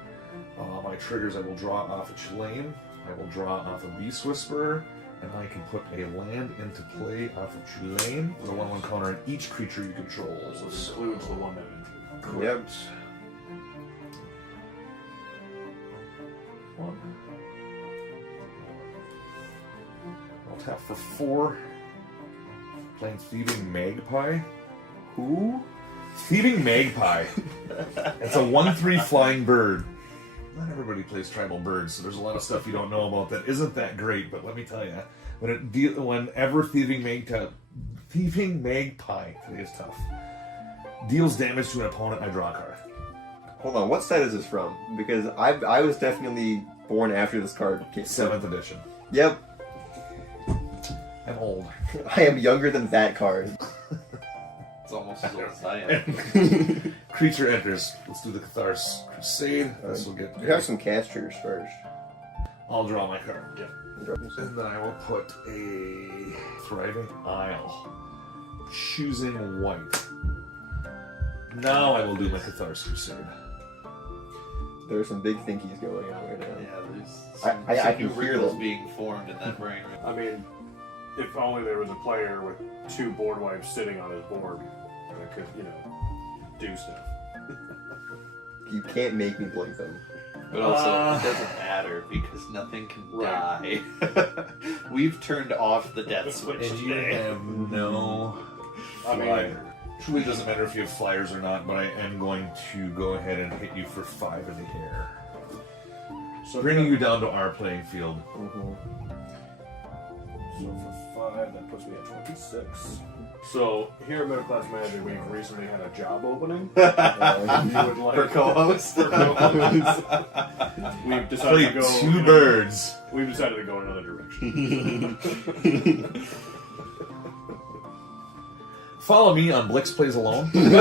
My triggers, I will draw off a Chulane, I will draw off a Beast Whisperer, and I can put a land into play off of Chulane with a 1/1 counter on each creature you control. So it includes the one that entry. Yep. One. I'll tap for 4. Playing Thieving Magpie. Who? Thieving Magpie. It's a 1/3 flying bird. Not everybody plays tribal birds, so there's a lot of stuff you don't know about that isn't that great. But let me tell you, whenever Thieving Magpie, today is tough, deals damage to an opponent, I draw a card. Hold on, what set is this from? Because I was definitely born after this card came. 7th edition. Yep. I'm old. I am younger than that card. It's almost as old as I am. Creature enters. Let's do the Cathar's Crusade. This will get. You have some cast triggers first. I'll draw my card. Yeah. And then I will put a Thriving Isle. Choosing white. Now I will do my Cathar's Crusade. There are some big thinkies going on right now. Yeah, there's I some can new hear wrinkles them. being formed in that brain. I mean, if only there was a player with 2 board wipes sitting on his board that could, do stuff. You can't make me blink them. But also, it doesn't matter because nothing can Right. die. We've turned off the death switch And you today. have no I mean, flyer. Truly doesn't matter if you have flyers or not, but I am going to go ahead and hit you for 5 in the air. so Bringing you down to our playing field. So for 5, that puts me at 26. So here at Middle Class Magic, we've recently had a job opening. You would like For co-host. for co-host. We've decided Play to go 2 birds. We've decided to go in another direction. Follow me on Blix Plays Alone. And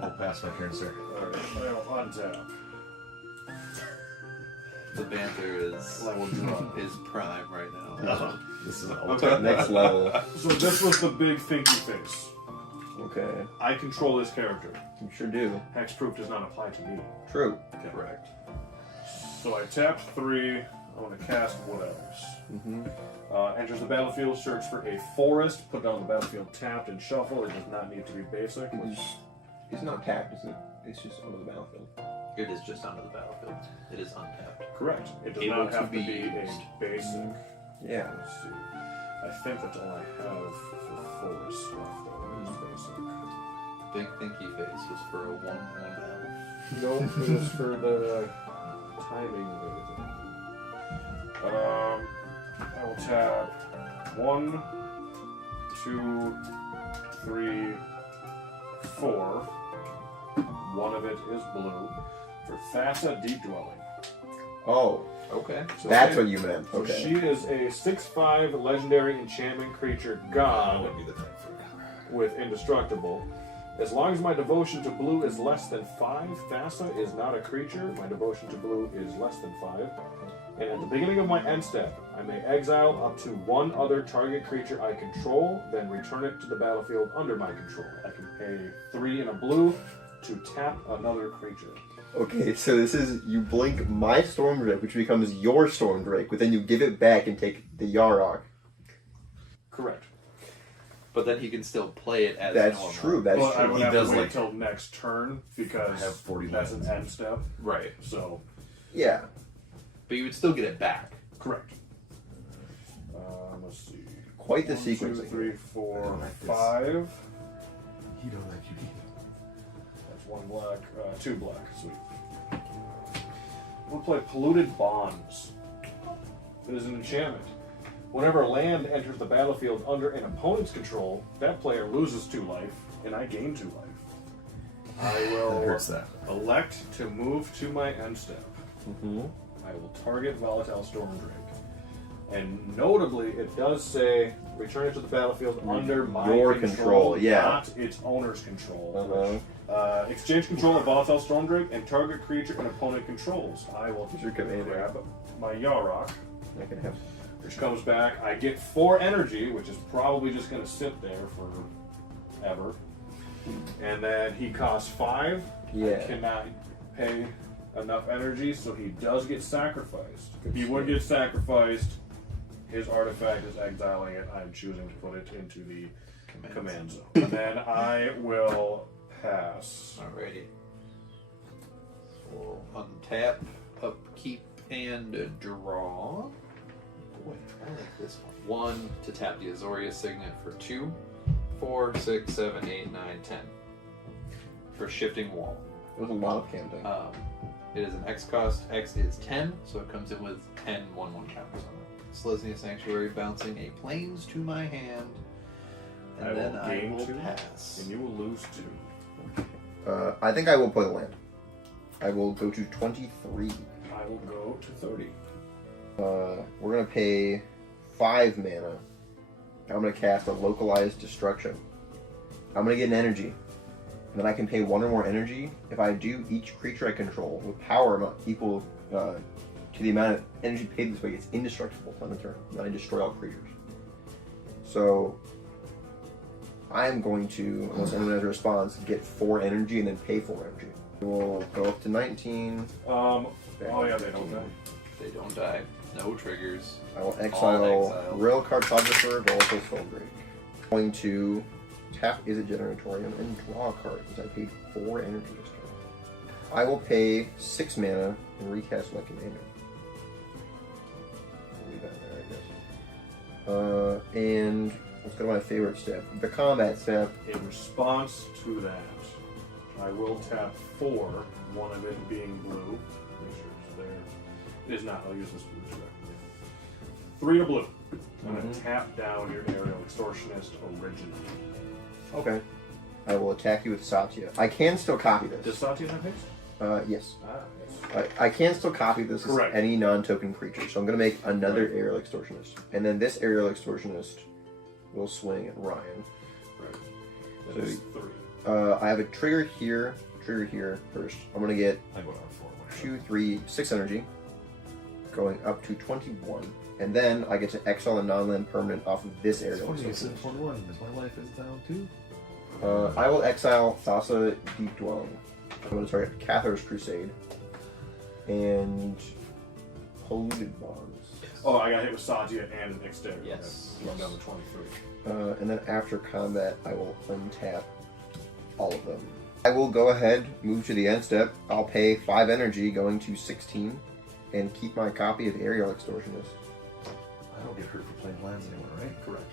we'll pass my turn, sir. Alright, well, untap. The banter is I will draw. prime right now. This is Okay. Next level. So this was the big thinky face. Okay. I control this character. You sure do. Hexproof does not apply to me. True. Correct. So I tapped 3. I want to cast what else? Enters the battlefield, search for a forest, put it on the battlefield tapped and shuffle. It does not need to be basic. Which It's not tapped, is it? It's just under the battlefield. It is just under the battlefield. It is untapped. correct. It does Able not to have to be be used. a basic. Yeah. Let's see. I think that's all I have for forest stuff though. Is basic. Big Thinky Face was for a 1/1 elf. No, it was for the timing of everything. I will tap 1, 2, 3, 4. One of it is blue for Thassa Deep Dwelling. Oh, Okay. So that's she- what you meant. So Okay. she is a 6/5 legendary enchantment creature That god would be the time for with indestructible. As long as my devotion to blue is less than 5, Thassa is not a creature. My devotion to blue is less than 5. And at the beginning of my end step, I may exile up to 1 other target creature I control, then return it to the battlefield under my control. I can pay 3 and a blue to tap another creature. Okay, so this is you blink my Storm Drake, which becomes your Storm Drake, but then you give it back and take the Yarok. Correct. But then he can still play it as That's normal. true. That's But I true. would He have does to wait like- till next turn because I have 40 that's an lands. end step. Right. So, Yeah. But you would still get it back. correct. Let's see. Quite the 1, sequence. 2, 3, 4, I like this. 5. You don't like you. That's 1 black, 2 black. Sweet. We'll play Polluted Bonds. It is an enchantment. Whenever a land enters the battlefield under an opponent's control, that player loses 2 life, and I gain 2 life. I will hurts that. elect to move to my end step. Mm-hmm. I will target Volatile Storm Drake. And notably, it does say return it to the battlefield under my Your control, yeah. not its owner's control. Uh-huh. Exchange control of Volatile Storm Drake and target creature an opponent controls. I will Your commander. grab my Yarok, I can have. which comes back. I get 4 energy, which is probably just going to sit there forever. And then he costs 5. Yeah. I cannot pay enough energy, so he does get sacrificed. Good He would shit. get sacrificed. His artifact is exiling it. I'm choosing to put it into the command zone. And then I will pass. Alrighty. So untap, upkeep, and draw. Boy, I like this one. 1 to tap the Azoria Signet for 2, 4, 6, 7, 8, 9, 10. For shifting wall. It was a lot of camping. It is an X cost. X is 10, so it comes in with 10 1/1 counters on it. Selesnya Sanctuary bouncing a plains to my hand. And I then will I gain will 2, pass. and you will lose 2. I think I will play the land. I will go to 23. I will go to 30. We're gonna pay 5 mana. I'm gonna cast a localized destruction. I'm gonna get an energy. And then I can pay 1 or more energy. If I do, each creature I control with power amount equal to the amount of energy paid this way, it's indestructible on the turn. Then I destroy all creatures. So I'm going to, unless anyone has a response, get 4 energy and then pay 4 energy. We'll go up to 19. Oh yeah, they don't die. They don't die. No triggers. I will All exile exile. Real Cartographer, Volatile Soulbreak. Going to tap Is It Generatorium and draw a card because I paid 4 energy this turn. I will pay 6 mana and recast my commander. I'll leave that there, I guess. And let's go to my favorite step, the combat step. In response to that, I will tap 4, one of it being blue. Make sure it's there. It is not. I'll use this blue check. 3 to blue. I'm going to tap down your Aerial Extortionist originally. Okay. I will attack you with Satya. I can still copy Does this. Satya have haste? Yes. Yes. I can still copy this as Correct. any non-token creature, so I'm going to make another Aerial Extortionist. And then this Aerial Extortionist will swing at Ryan. Right. So, That is 3. I have a trigger here first. I'm going to get I go down 4. 2, 3, 6 energy, going up to 21. And then I get to exile a non-land permanent off of this Aerial Extortionist. 21 because my life is down too. I will exile Thassa Deep Dwelling. I'm going to target Cathar's Crusade and Polluted Bonds. Oh, I got hit with Satya and an Exterior. Yes. I'm down to 23. And then after combat, I will untap all of them. I will go ahead, move to the end step. I'll pay 5 energy, going to 16, and keep my copy of Aerial Extortionist. I don't get hurt for playing lands anymore, right? Correct.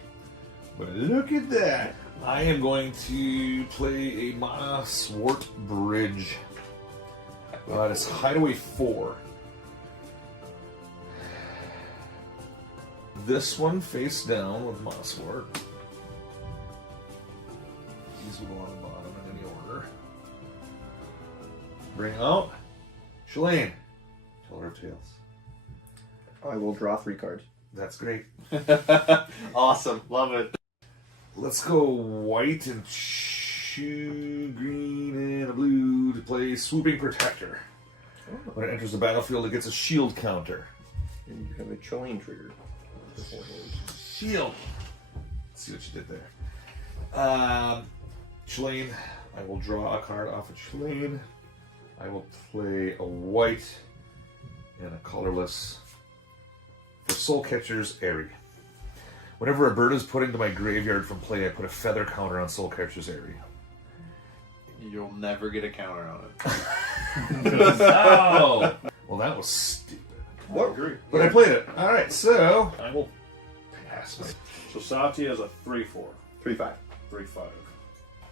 But look at that! I am going to play a Mana Swart Bridge. It's Hideaway 4. This one face down with Mana Swart. These will go on the bottom in any order. Bring out Chulane. Teller of Tales. I will draw 3 cards. That's great. Awesome. Love it. Let's go white and 2 green and a blue to play Swooping Protector. When it enters the battlefield, it gets a shield counter. And you have a Chulane trigger beforehand. Shield. Let's see what you did there. Chulane. I will draw a card off of Chulane. I will play a white and a colorless for Soul Catcher's Airy. Whenever a bird is put into my graveyard from play, I put a feather counter on Soul Catcher's Airy. You'll never get a counter on it. Oh! Well, that was stupid. I agree. But I played it. Alright, so I will pass my. So Satya is a 3/4. 3/5. 3/5.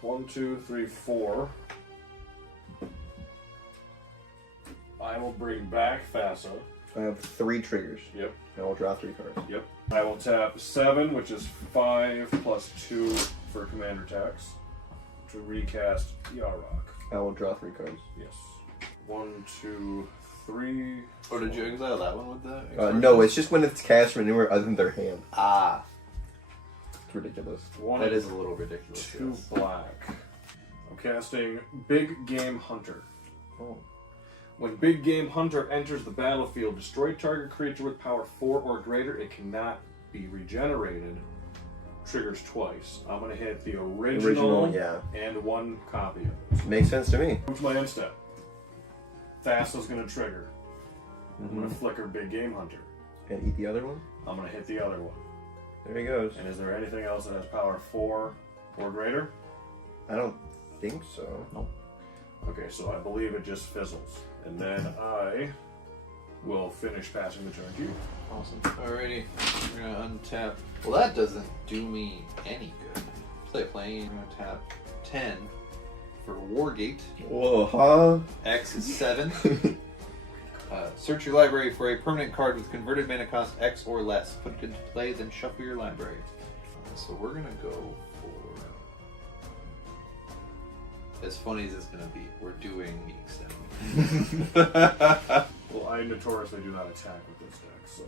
1, 2, 3, 4. I will bring back Thassa. I have 3 triggers. Yep. And I will draw 3 cards. Yep. I will tap 7, which is 5 plus 2 for commander attacks, which to recast Yarok. I will draw 3 cards. Yes. 1, 2, 3. Or did you exile that one with the? No, it's just when it's cast from anywhere other than their hand. Ah, It's ridiculous. One, that is a little ridiculous. 2 yes. black. I'm casting Big Game Hunter. Oh. When Big Game Hunter enters the battlefield, destroy target creature with power 4 or greater. It cannot be regenerated. Triggers twice. I'm going to hit the original yeah. and 1 copy of it. Makes sense to me. Move to my end step. Thasta's going to trigger. I'm going to flicker Big Game Hunter. And eat the other one? I'm going to hit the other one. There he goes. And is there anything else that has power 4 or greater? I don't think so. Nope. Okay, so I believe it just fizzles. And then I will finish passing the turn to you. Awesome. Alrighty, we're gonna untap. Well, that doesn't do me any good. Play a plane. I'm gonna tap 10 for Wargate. Whoa, huh? X is 7. Search your library for a permanent card with converted mana cost X or less. Put it into play, then shuffle your library. So we're gonna go for. As funny as it's gonna be, we're doing the extend. Well, I notoriously do not attack with this deck, so.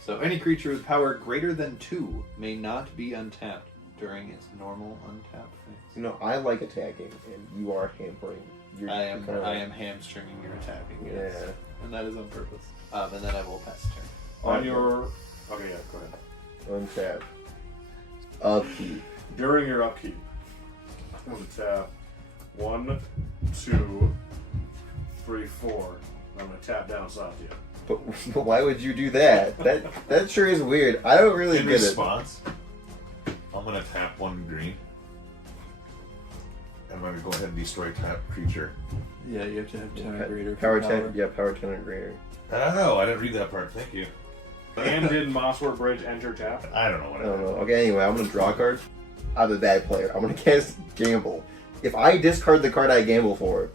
So any creature with power greater than 2 may not be untapped during its normal untap phase. No, I like attacking, and you are hampering. I am hamstringing your attacking. Yes. Yeah. And that is on purpose. And then I will pass turn. On your. Okay, yeah, go ahead. Untap. Upkeep. During your upkeep, I'm going to tap 1, 2, 3, 4. I'm going to tap down Satya. But why would you do that? That sure is weird. I don't really In get it. response, I'm gonna tap 1 green. And I'm gonna go ahead and destroy tap creature. Yeah, you have to have 10 or greater. Power 10, yeah, power 10 or greater. Oh, I didn't read that part. Thank you. And did Mosswort Bridge enter tap? I don't know what I don't know. Okay, anyway, I'm gonna draw a card. I'm a bad player. I'm gonna cast Gamble. If I discard the card I gamble for,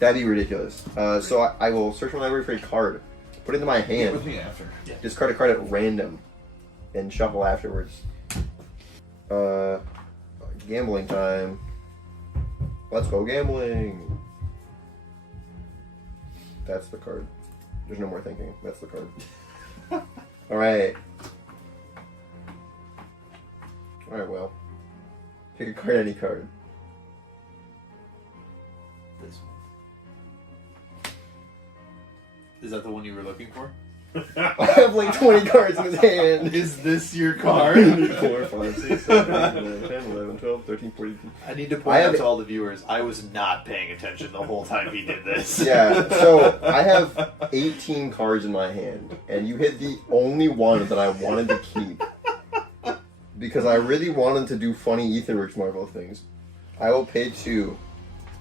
that'd be ridiculous. So I will search my library for a card, put it into my Get hand, with me after. discard a card at random, and shuffle afterwards. Gambling time. Let's go gambling. That's the card. There's no more thinking. That's the card. Alright. Alright, well. Pick a card, any card. This one. Is that the one you were looking for? I have like 20 cards in his hand. Is this your card? 4, 5, 6, 7, 8, 9, 10, 11, 12, 13, 14. I need to point out to all the viewers, I was not paying attention the whole time he did this. Yeah, so I have 18 cards in my hand, and you hit the only one that I wanted to keep. Because I really wanted to do funny Etherworks Marvel things. I will pay 2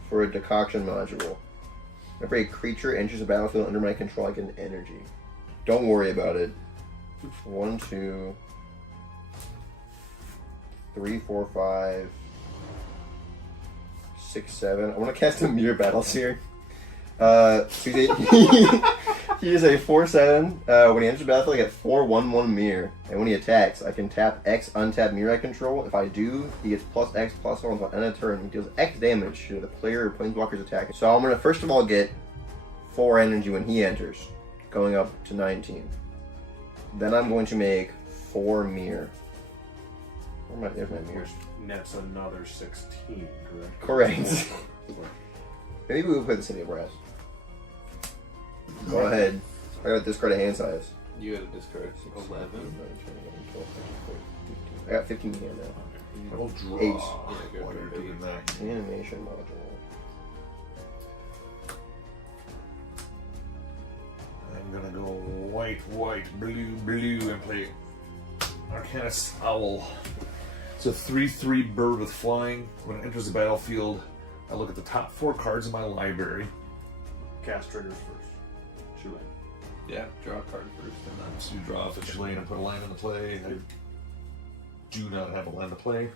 for a decoction module. Whenever a creature enters the battlefield under my control, I get an energy. Don't worry about it. 1, 2, 3, 4, 5, 6, 7. I want to cast a Mirror Battleseer. He is a 4/7. When he enters the battlefield, I get 4/1/1 Mirror. And when he attacks, I can tap X, untap Mirror I control. If I do, he gets plus X, plus 1 until end of turn. He deals X damage to the player or planeswalker's attack. So I'm going to first of all get 4 energy when he enters, going up to 19. Then I'm going to make 4 Mirror. There's my Mirror. Nets another 16, correct? Correct. Maybe we'll play the City of Brass. Go ahead. I got discard a hand size. You had a discard 11. 12, 15. I got 15 hand now. I'll draw. Ace. While you're doing that. Animation module. I'm gonna go white, blue, blue, and play Arcanus Owl. It's a 3/3 bird with flying. When it enters the battlefield, I look at the top 4 cards in my library. Cast triggers first. Chulane. Yeah, draw a card first. And then So you draw off a Chulane and put a land into play. I do not have a land to play.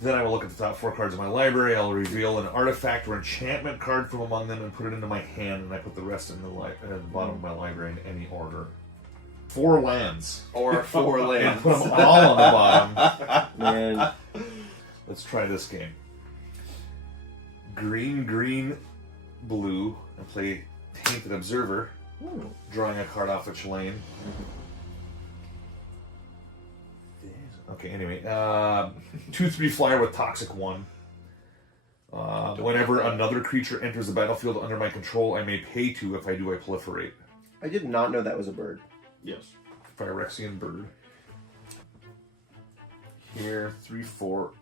Then I will look at the top 4 cards in my library. I'll reveal an artifact or enchantment card from among them and put it into my hand, and I put the rest in the bottom of my library in any order. 4 lands. or 4 And lands. put them all on the bottom. Man, Let's try this game. green, blue, and play Tainted Observer, Ooh. drawing a card off of Chulane. Okay, anyway. 2/3 flyer with Toxic 1. Whenever another creature enters the battlefield under my control, I may pay 2. If I do, I proliferate. I did not know that was a bird. Yes. Phyrexian Bird. Here, 3, 4,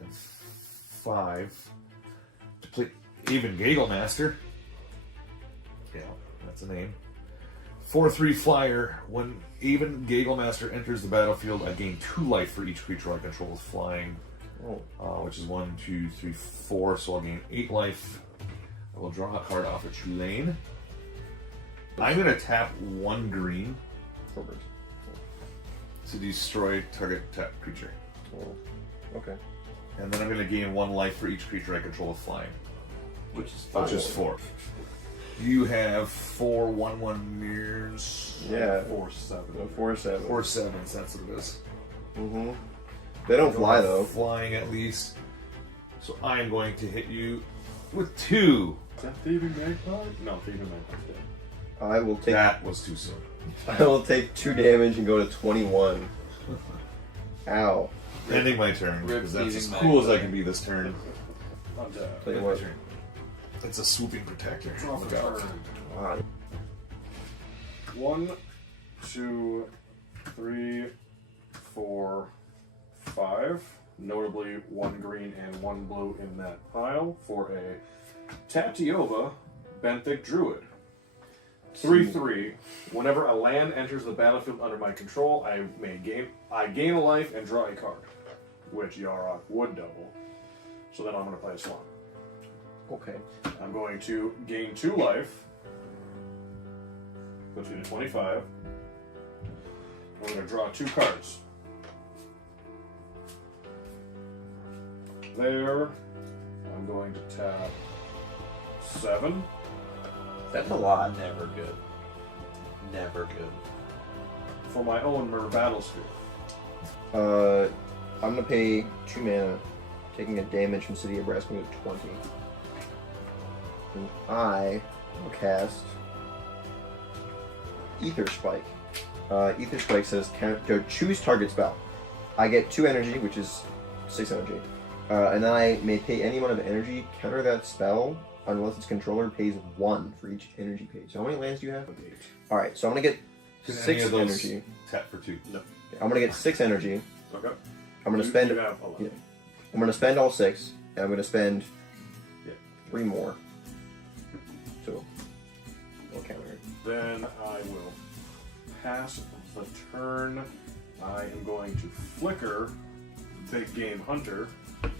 and 5. To play Even Gaggle Master. Yeah, that's a name. 4/3 flyer. When Even Gaggle Master enters the battlefield, I gain 2 life for each creature I control with flying. Which is 1, 2, 3, 4. So I'll gain 8 life. I will draw a card off of Chulane. I'm going to tap 1 green to destroy target tap creature. Oh, okay. And then I'm going to gain 1 life for each creature I control with flying. Which is Which is 4. You have 4 1/1 mirrors. Yeah. 4/7. 4/7. 4/7s, that's what it is. Mm-hmm. They don't fly though. Flying at least. So I am going to hit you with 2. Is that Thieving Magpie? No, Thieving Magpie's dead. I will take. That was too soon. I will take 2 damage and go to 21. Ow. Ending my turn, Rip because that's as Thieving cool as I Magpie. can be this turn. Untap. Tell you End my what. turn. It's a swooping protector. Draw Look for out. turn. Wow. 1, 2, 3, 4, 5. Notably, 1 green and 1 blue in that pile for a Tatiova Benthic Druid. 3/3. Whenever a land enters the battlefield under my control, I gain a life and draw a card, which Yarok would double. So then I'm going to play a Swan. Okay. I'm going to gain 2 life. Puts me to 25. I'm going to draw 2 cards. There. I'm going to tap 7. That's a lot. Never good. Never good. For my own Mer Battlesphere. I'm gonna pay 2 mana, taking a damage from City of Brass, going to 20. And I will cast Ether Spike. Ether Spike says choose target spell. I get 2 energy, which is 6 energy. And then I may pay any amount of energy, counter that spell, unless its controller pays 1 for each energy paid. So how many lands do you have? 8. Alright, so I'm gonna get Can 6 any of those energy. tap for 2? No. I'm gonna get 6 energy. Okay. I'm gonna spend. You have 11. Yeah. I'm gonna spend all 6, and I'm gonna spend 3 more. So, we'll counter it. Then I will pass the turn. I am going to flicker Big Game Hunter.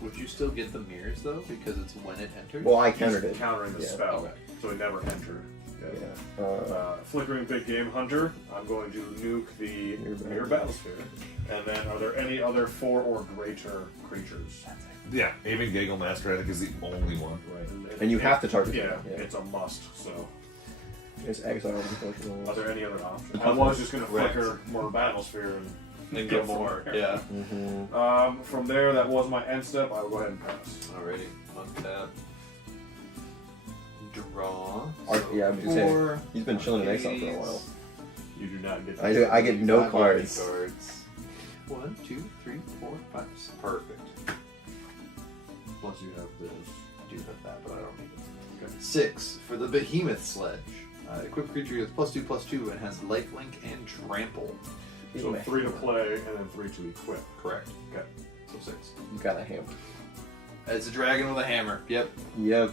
Would you still get the mirrors though? Because it's when it enters? Well, I countered it. Countering the Yeah. spell, Okay. so it never entered. Yeah. Flickering Big Game Hunter, I'm going to nuke the Mirror Battlesphere. And then, are there any other 4 or greater creatures? Yeah, Even Gaggle Master, I think, is the only one. Right. And you have to target Yeah, them. Yeah. it's a must. So, It's exiled, unfortunately. are there any other options? I was just going to flicker more Battlesphere and get more. Yeah. Mm-hmm. From there, that was my end step. I will go ahead and pass. Alrighty. Untap. Draw. Yeah, I was gonna say, he's been chilling in exile for a while. You do not get. I get no Not cards. any cards. 1, 2, 3, 4, 5. Perfect. Plus, you have this. I do have that, but I don't need it. Okay. 6 for the Behemoth Sledge. Equipped creature gets +2/+2 and has lifelink and trample. So 3 to play and then 3 to equip. Correct. Okay. So 6. You got a hammer. It's a dragon with a hammer. Yep. Yep.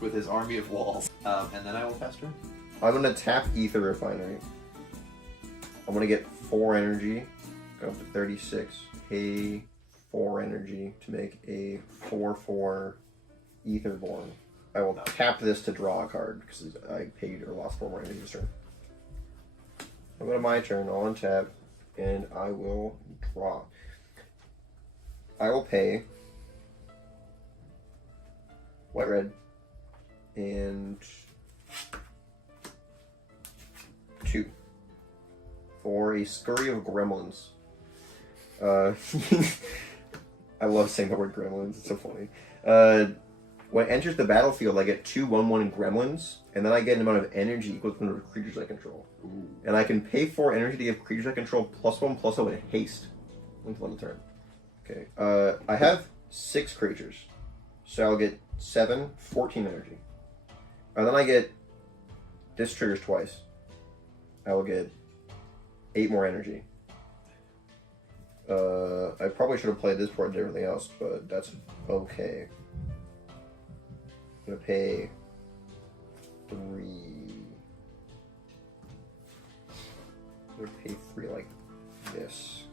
With his army of walls. And then I will pass turn. I'm gonna tap Ether Refinery. I'm gonna get 4 energy, go up to 36, pay 4 energy to make a 4/4 Etherborn. I will tap this to draw a card because I paid or lost 4 more energy this turn. I'm going to my turn, I'll untap, and I will draw. I will pay white, red, and 2 for a scurry of gremlins. I love saying the word gremlins, it's so funny. When it enters the battlefield, I get 2 1/1 gremlins, and then I get an amount of energy equal to the number of creatures I control. Ooh. And I can pay 4 energy to give creatures I control +1/+0 and haste until end of turn. Okay. I have 6 creatures, so I'll get 7, 14 energy. And then I get, this triggers twice. I will get 8 more energy. I probably should have played this board and everything else, but that's okay. I'm gonna pay 3. I'm gonna pay 3 like this.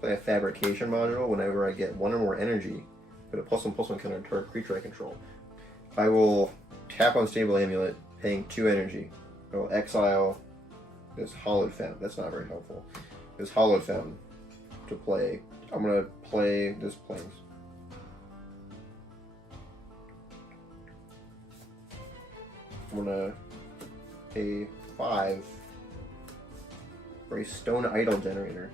Play a fabrication module. Whenever I get 1 or more energy, put a +1/+1 counter on target creature I control. I will tap Unstable Amulet, paying 2 energy. I will exile this Hollowed Fountain. That's not very helpful. This Hollowed Fountain to play. I'm gonna play this Plains. I'm gonna pay 5 for a Stone Idol Generator.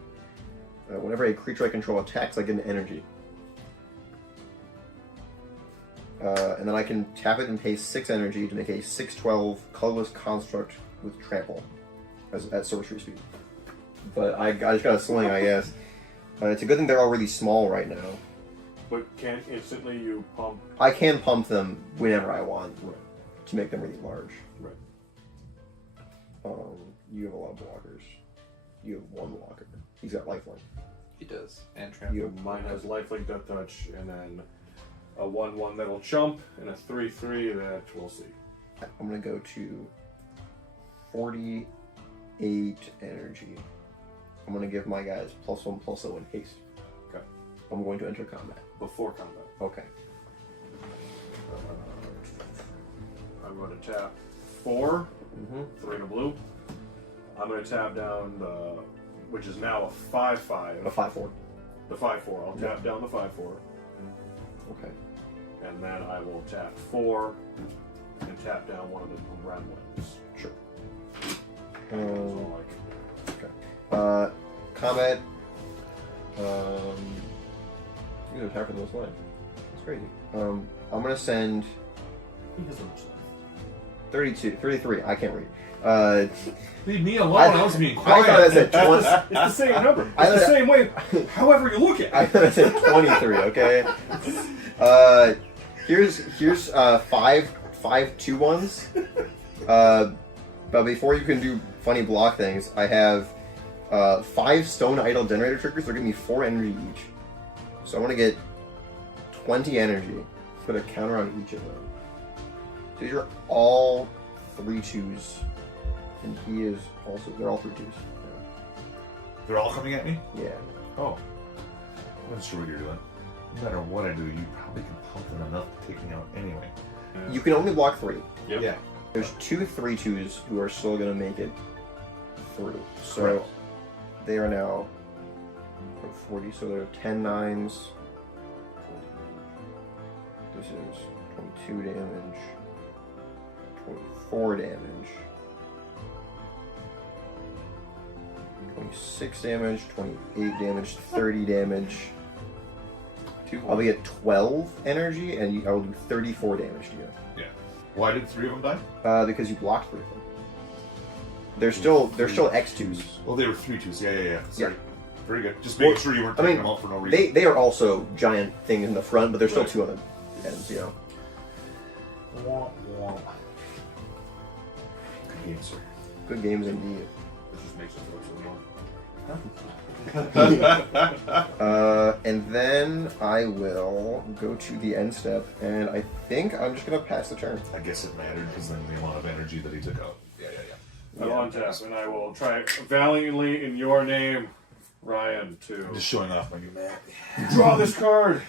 Whenever a creature I control attacks, I get an energy. And then I can tap it and pay 6 energy to make a 6/12 colorless construct with trample at sorcery speed. But I just got a swing, I guess. It's a good thing they're all really small right now. But can't instantly you pump? I can pump them whenever I want to make them really large. Right. You have a lot of blockers. You have 1 blocker. He's got lifeline. He does. And trample. You have Mine has lifelink, death touch, and then a 1/1 that'll chump, and a 3/3 that we'll see. I'm gonna go to 48 energy. I'm gonna give my guys +1/+0 in haste. Okay. I'm going to enter combat. Before combat. Okay. I'm going to tap 4, Mm-hmm. 3 in a blue. I'm going to tap down the, which is now a 5/5. A 5/4. The 5/4. I'll tap down the 5/4. Okay. And then I will tap 4 and tap down one of the gremlins. Sure. That's all I can do. Combat. You attack for those lines. That's crazy. I'm gonna send He has a much life. 33. I can't read. Leave me alone. I was being I thought I quiet. said 20. It's the same number. It's I the thought- same way, however you look at I it. thought I said 23. Okay. Here's 5 2/1s. But before you can do funny block things, I have 5 Stone Idol Generator triggers. They're giving me 4 energy each. So I'm gonna get 20 energy. Put a counter on each of them. So these are all 3/2s, and he is also. They're all 3/2s. They're all coming at me? Yeah. Oh. I'm not sure what you're doing. No matter what I do, you probably can pump them enough to take me out anyway. You can only block 3. Yep. Yeah. There's 2 3/2s who are still gonna make it through. So Correct. they are now 40. So they're 10 9s. This is 22 damage. 24 damage. 26 damage. 28 damage. 30 damage. I'll be at 12 energy, and I will do 34 damage to you. Yeah. Why did 3 of them die? Because you blocked 3 of them. They're still X2s. Well, they were 3/2s. Yeah. Sorry. Yeah. Very good. Just making Well, sure you weren't I taking mean, them out for no reason. They are also giant things in the front, but there's still Right. 2 on the ends, you know. Wah, wah. Good game, sir. Good games indeed. This just makes it look so more. And then I will go to the end step, and I think I'm just gonna pass the turn. I guess it mattered because then the amount of energy that he took out. Yeah. I'm on tap, and I will try valiantly in your name, Ryan, to I'm just showing off my new map. draw this card.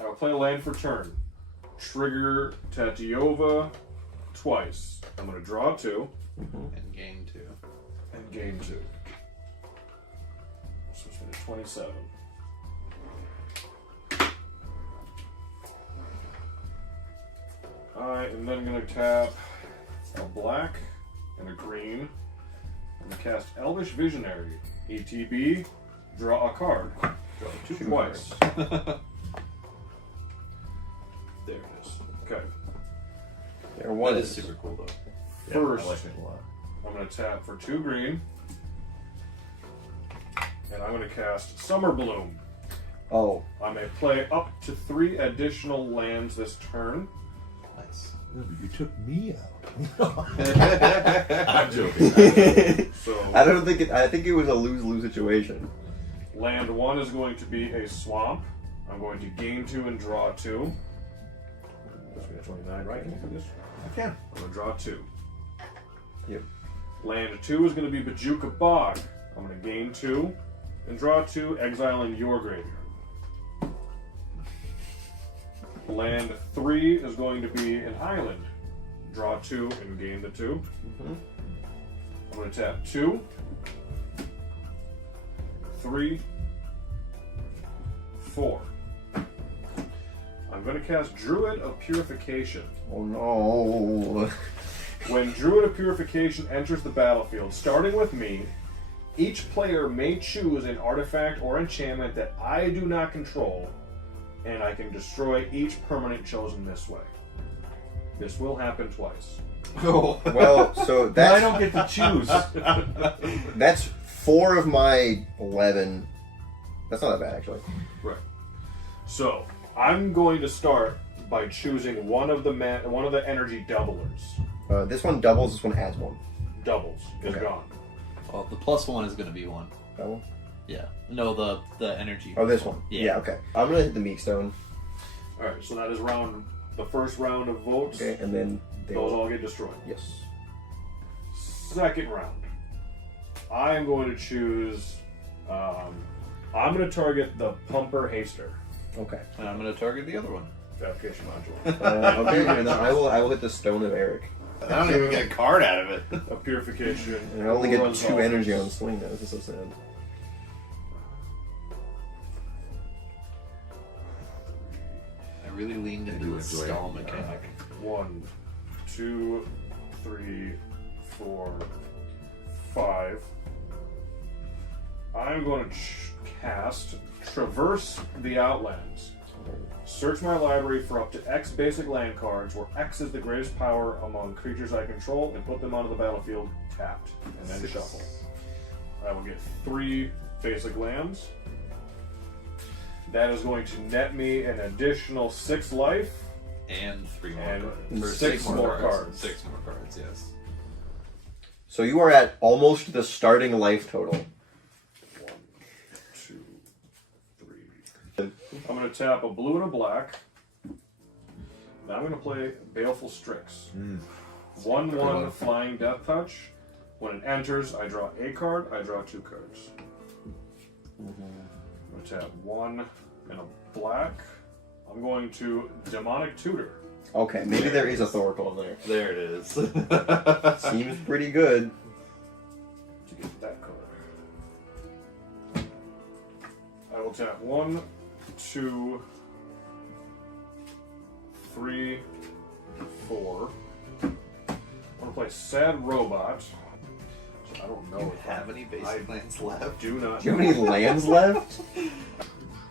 I will play a land for turn. Trigger Tatiova twice. I'm going to draw 2 And gain 2. and gain 2. So it's going to 27. I am then going to tap a black and a green. I'm going to cast Elvish Visionary. ETB, draw a card. Draw 2 twice. There it is. Okay. There one That is is super cool though. Yeah, First. I like it a lot. I'm going to tap for 2 green. And I'm going to cast Summer Bloom. Oh, I may play up to 3 additional lands this turn. Nice. You took me out. That's I'm joking. So I don't think it. I think it was a lose-lose situation. land 1 is going to be a swamp. I'm going to gain 2 and draw 2. That's me at 29, right? Can I do this? I can. I'm going to draw 2. Yep. Land 2 is going to be Bajuka Bog. I'm going to gain 2 and draw 2, exiling your graveyard. Land 3 is going to be an island. Draw 2 and gain the 2. Mhm. I'm going to tap 2, 3, 4. I'm going to cast Druid of Purification. Oh no. When Druid of Purification enters the battlefield, starting with me, each player may choose an artifact or enchantment that I do not control, and I can destroy each permanent chosen this way. This will happen twice. Oh. Well, so But I that's don't get to choose. that's 4 of my 11. That's not that bad actually. Right. So I'm going to start by choosing one of the energy doublers. This one doubles. This one adds 1. Doubles is Okay. gone. Well, the +1 is going to be 1. Double. Yeah. No, the energy. Oh, this one. Yeah. Okay. I'm gonna hit the meek stone. All right. So that is the first round of votes. Okay, and then they Those will. all get destroyed. Yes. Second round, I am going to choose. I'm going to target the Pumper Haster Okay. And I'm going to target the other one. application module. Okay. And then I will hit the stone of Eric. I don't even get a card out of it. A purification. And I only get runs 2 off. energy on swing. This is so sad. I really leaned into do the enjoy stall it. mechanic. 1, 2, 3, 4, 5. I'm going to cast Traverse the Outlands. Search my library for up to X basic land cards, where X is the greatest power among creatures I control, and put them onto the battlefield tapped, and then shuffle. I will get 3 basic lands. That is going to net me an additional 6 life. And 3 more And cards. For 6 more cards. 6 more cards, yes. So you are at almost the starting life total. 1, 2, 3. I'm going to tap a blue and a black. Now I'm going to play Baleful Strix. 1/1 Flying Death Touch. When it enters, I draw a card. I draw 2 cards. I'm going to tap 1 and a black. I'm going to Demonic Tutor. Okay, maybe there is a Thoracle in there. There it is. Seems pretty good. To get that card. I will tap 1, 2, 3, 4. I'm going to play Sad Robot. I don't know Do you if have I any basic lands left? do not. Do you have any lands left?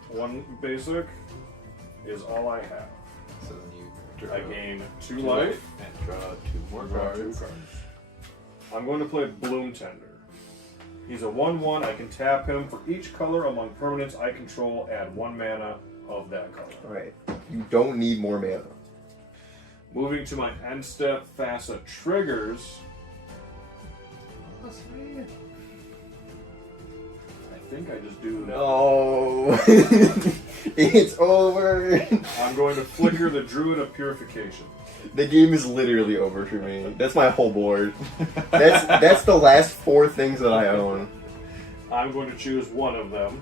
1 basic is all I have. So then you draw I gain 2 2 life. and draw 2 more Draw 2 cards. cards. I'm going to play Bloom Tender. He's a 1/1. I can tap him for each color among permanents I control. Add 1 mana of that color. Alright. You don't need more mana. Moving to my end step, Facet triggers. I think I just do that. Oh, it's over. I'm going to flicker the Druid of Purification. The game is literally over for me. That's my whole board. That's the last 4 things that I own. I'm going to choose one of them.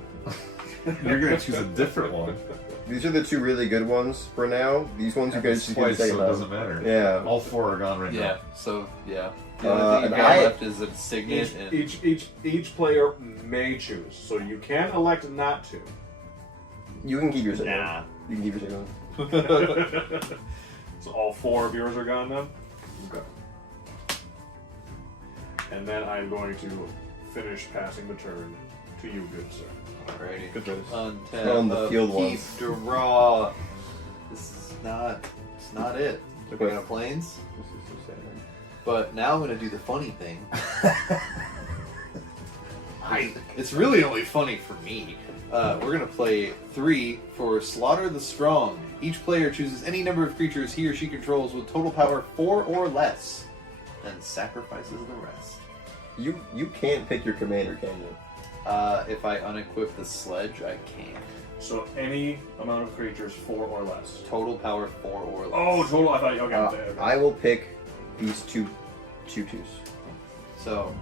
You're gonna choose a different one. These are the 2 really good ones for now. These ones you guys just can Twice, say so it about. doesn't matter. Yeah. All 4 are gone right Yeah, now. so, yeah. The only thing and you got I- left is a Signet and... Each player may choose, so you can elect not to. You can keep your signal. Nah. You can keep your signal. So all 4 of yours are gone then? Okay. And then I'm going to finish passing the turn to you, good sir. Alrighty. Good choice. Untap. On the field keep, ones. draw. This is It's not it. We're gonna planes. This is so sad. But now I'm gonna do the funny thing. It's really only funny for me. We're gonna play 3 for Slaughter the Strong. Each player chooses any number of creatures he or she controls with total power 4 or less, then sacrifices the rest. You can't pick your commander, can you? If I unequip the sledge, I can. So any amount of creatures 4 or less. Total power 4 or less. Oh, total. I thought you. Okay. I will pick these two twos. So,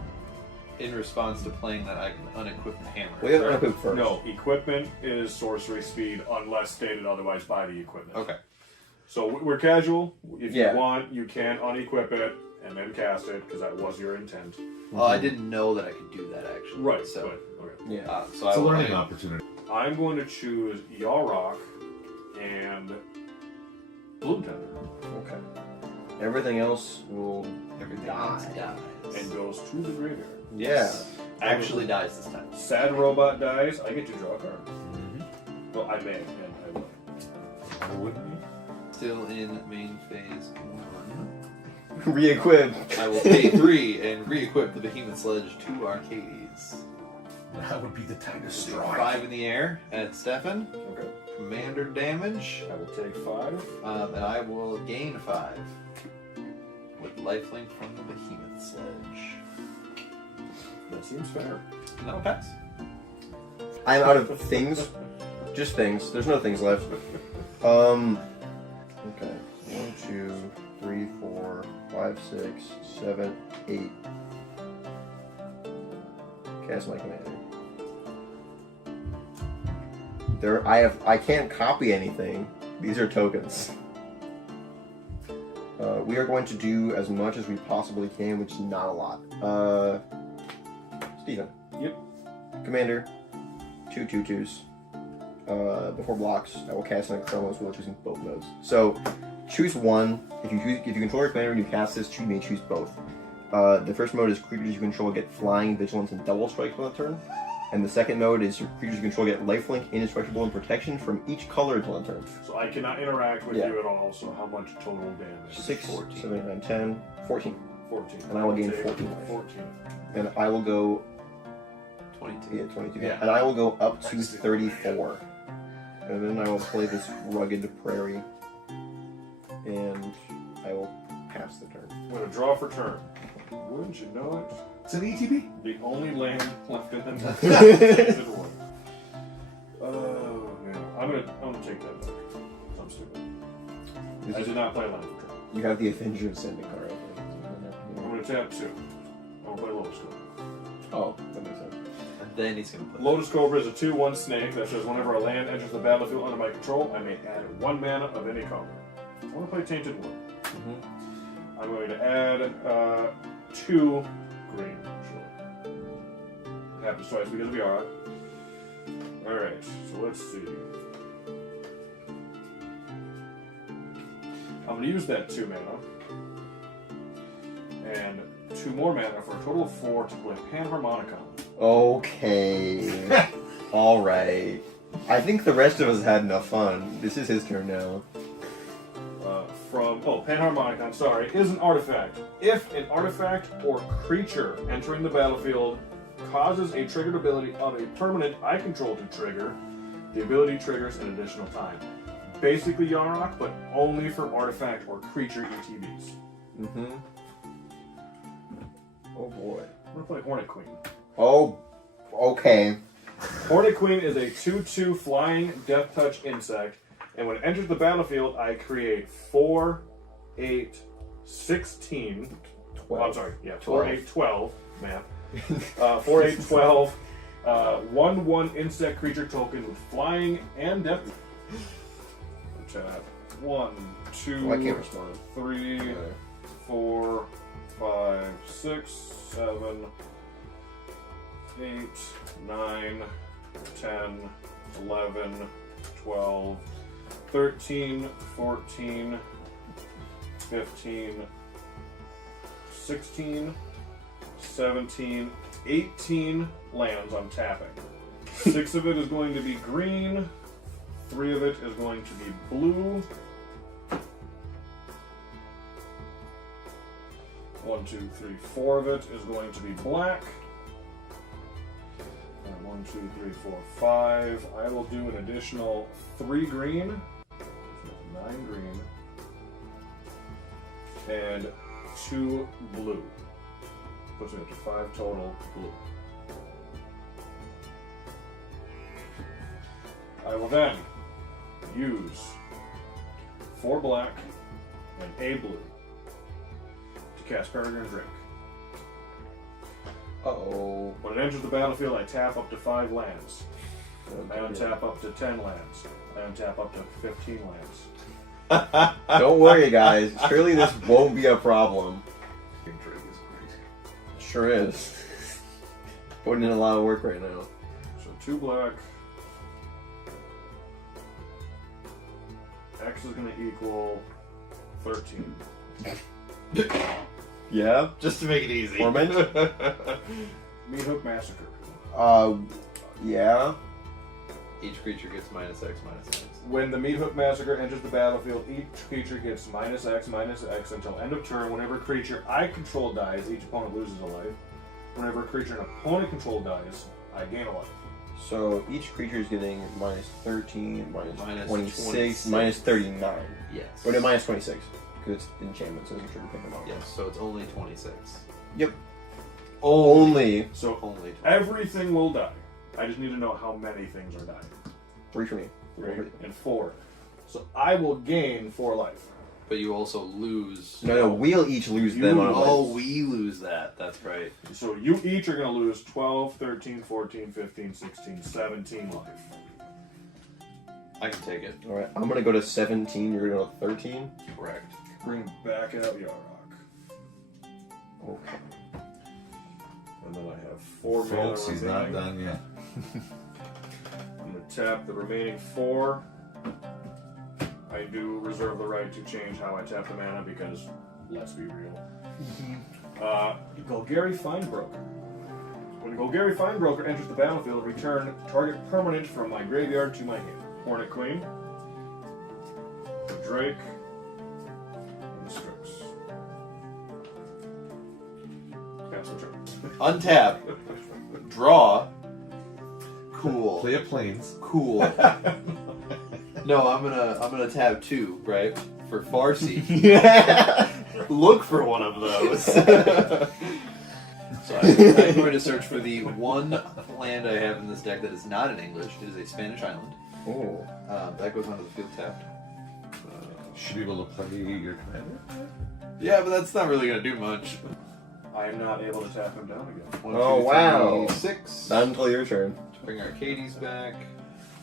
in response to playing that, I can unequip the hammer. We have to unequip first. No, equipment is sorcery speed unless stated otherwise by the equipment. Okay. So we're casual. If Yeah. you want, you can unequip it and then cast it because that was your intent. Well, I didn't know that I could do that actually. Right. So, But, okay. Yeah. so It's I a will learning opportunity. I'm going to choose Yarok and Bloomtender Okay. Everything else will everything die. else dies. and goes to the graveyard. Yeah. Actually dies this time. Sad robot dies. I get to draw a card. Mm-hmm. Well, I may, and I will. Or wouldn't you? Still in main phase 1. Re-equip. I will pay 3 and re-equip the Behemoth Sledge to Arcades. That would be the time to So strike. 5 in the air at Stefan. Okay. Commander damage. I will take 5. And I will gain 5 with lifelink from the Behemoth Sledge. That seems fair. And that'll pass. I'm out of things. Just things. There's no things left. Okay. 1, 2, 3, 4, 5, 6, 7, 8. Cast my commander. I can't copy anything. These are tokens. We are going to do as much as we possibly can, which is not a lot. Steven. Yep. Commander. 2 2/2s. Before blocks, I will cast an Chronos while choosing both modes. So, choose one. If you control your commander and you cast this, you may choose both. The first mode is creatures you control get flying, vigilance, and double strikes on the turn. And the second mode is your creatures you control get lifelink, indestructible, and protection from each color until end turn. So I cannot interact with Yeah. you at all. So how much total damage? 6, 14. 7, 8, 9, 10, 14. 14. And I will gain take 14 life. 14. And I will go 22. Yeah, 22. Yeah. And I will go up to 34. And then I will play this rugged prairie. And I will pass the turn. I'm going to draw for turn. Wouldn't you know it? It's an ETB. The only land left in the tainted one. Oh, man. I'm gonna take that back. I'm stupid. I did not play land for turn. You have the Avenger Ascendant card. I'm going to tap 2. I'm going to play Lotus Cobra. Oh, that makes sense. And then he's going to play. Lotus Cobra is a 2/1 snake that says whenever a land enters the battlefield under my control, I may add 1 mana of any color. I want to play Tainted Wood. Mm-hmm. I'm going to add 2 green. Sure. It happens twice because of Yarok. Alright, so let's see. I'm going to use that 2 mana. And 2 more mana for a total of 4 to play Panharmonicon. Okay. Alright. I think the rest of us had enough fun. This is his turn now. Panharmonicon, sorry, is an artifact. If an artifact or creature entering the battlefield causes a triggered ability of a permanent I control to trigger, the ability triggers an additional time. Basically Yarok, but only for artifact or creature ETBs. Mm-hmm. Oh boy. I'm gonna play Hornet Queen. Oh, okay. Hornet Queen is a 2/2 flying death touch insect, and when it enters the battlefield, I create 4, 8, 16. 12. I'm sorry, yeah, 12. 4, 8, 12, man. 4, 8, 12, 1/1 insect creature token with flying and death. Chat. 1, 2, Oh, I can't respond. 3, 4, 5, 6, 7, 8, 9, 10, 11, 12, 13, 14, 15, 16, 17, 18 lands I'm tapping. 6 of it is going to be green, 3 of it is going to be blue, 1, 2, 3, 4 of it is going to be black. And 1, 2, 3, 4, 5. I will do an additional 3 green. 9 green. And 2 blue. Puts me up to 5 total blue. I will then use 4 black and a blue to cast Peregrine Drink. Uh-oh. When it enters the battlefield, I tap up to 5 lands. I untap up to 10 lands. I untap up to 15 lands. Don't worry, guys. Surely this won't be a problem. Sure is. Putting in a lot of work right now. So 2 black. X is going to equal 13. Yeah. Just to make it easy. Torment? Meat Hook Massacre. Yeah. Each creature gets -X, -X. When the Meat Hook Massacre enters the battlefield, each creature gets -X until end of turn. Whenever a creature I control dies, each opponent loses a life. Whenever a creature an opponent control dies, I gain a life. So each creature is getting -13, Minus -26, 26. -39. Yes. Or no, -26. Because it's enchantment, so it's a trigger pick them up. Yes, so it's only 26. Yep. Only So Only 26. everything will die. I just need to know how many things are dying. 3 for me. 3 and 4. So I will gain 4 life. But you also lose. No, we'll each lose You them on a Oh, list. we lose that. That's right. So you each are going to lose 12, 13, 14, 15, 16, 17 life. I can take it. Alright, I'm gonna go to 17, you're gonna go to 13. Correct. Bring back out Yarok. Okay. And then I have 4 mana Folks, he's not remaining. done yet. I'm going to tap the remaining 4. I do reserve the right to change how I tap the mana because, let's be real. Golgari Finebroker. When Golgari Finebroker enters the battlefield, return target permanent from my graveyard to my hand. Hornet Queen, the Drake, and the Strix. Pass the turn. Untap. Draw. Cool. Play of planes. Cool. No, I'm gonna tab 2, right? For Farsi. Look for one of those. So I'm going to search for the one land I have in this deck that is not in English. It is a Spanish island. Oh. That goes onto the field tapped. Should be able to play your commander. Yeah, but that's not really gonna do much. I am not able to tap him down again. 1, Oh, 2, 3, wow. 6. Not until your turn. To bring Arcades back.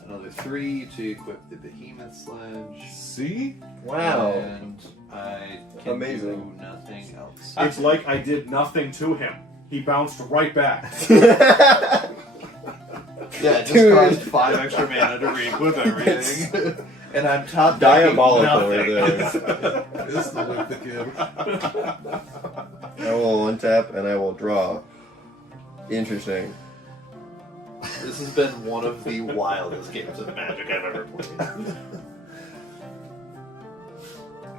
Another 3 to equip the Behemoth Sledge. See? Wow. And I can Amazing. do nothing else. It's like I did nothing to him. He bounced right back. Yeah, it just Dude. cost 5 extra mana to re-equip everything. And I'm top Diabolical decking right nothing. there. This is like the kid. I will untap and I will draw. Interesting. This has been one of the wildest games of Magic I've ever played.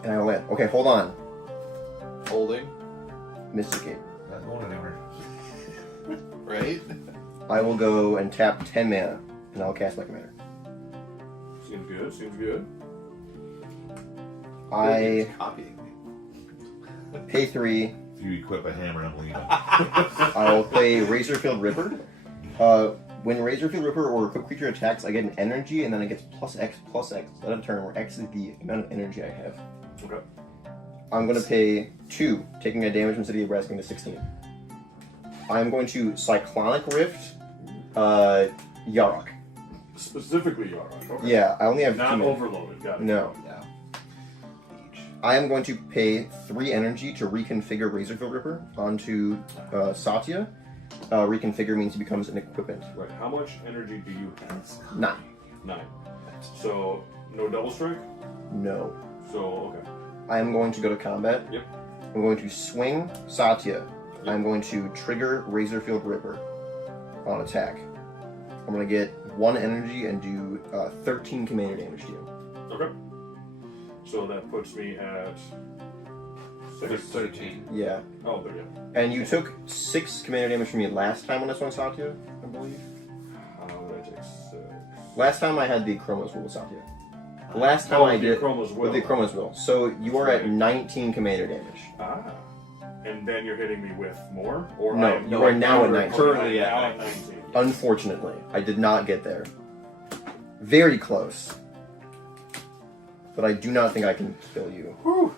And I will land. Okay, hold on. Holding, Mysticate. Not going anywhere. right? I will go and tap 10 mana, and I'll cast my commander. Seems good, seems good. I It's copying me. pay 3. If you equip a hammer, I'm leaving. I will play Razorfield Ripper. When Razorfield Ripper or equipped creature attacks, I get an energy, and then it gets +X at a turn, where X is the amount of energy I have. Okay. I'm going to pay 2, taking a damage from City of Brass, going to 16. I'm going to Cyclonic Rift Yarok. Specifically Yarok. Okay. Yeah, I only have 2 Not mana. overloaded, got it. No. Yeah. I am going to pay 3 energy to reconfigure Razorfield Ripper onto Satya. Reconfigure means he becomes an equipment. Right, how much energy do you have? 9. 9. So, no double strike? No. So, okay. I am going to go to combat. Yep. I'm going to swing Satya. Yep. I'm going to trigger Razorfield Ripper on attack. I'm going to get 1 energy and do 13 commander damage to you. Okay. So that puts me at 6? 13. Yeah. Oh, there you go. And you took 6 commander damage from me last time when I swung Satya, I believe. How did I take 6? Last time I had the Chromos Will with Satya. The last time I did Chroma's Will. with the Chromos Will. So you are at 19 commander damage. Ah. And then you're hitting me with more? Or No, I am you are now at 19. Currently at now 19. 19. Unfortunately, I did not get there. Very close. But I do not think I can kill you. Whew.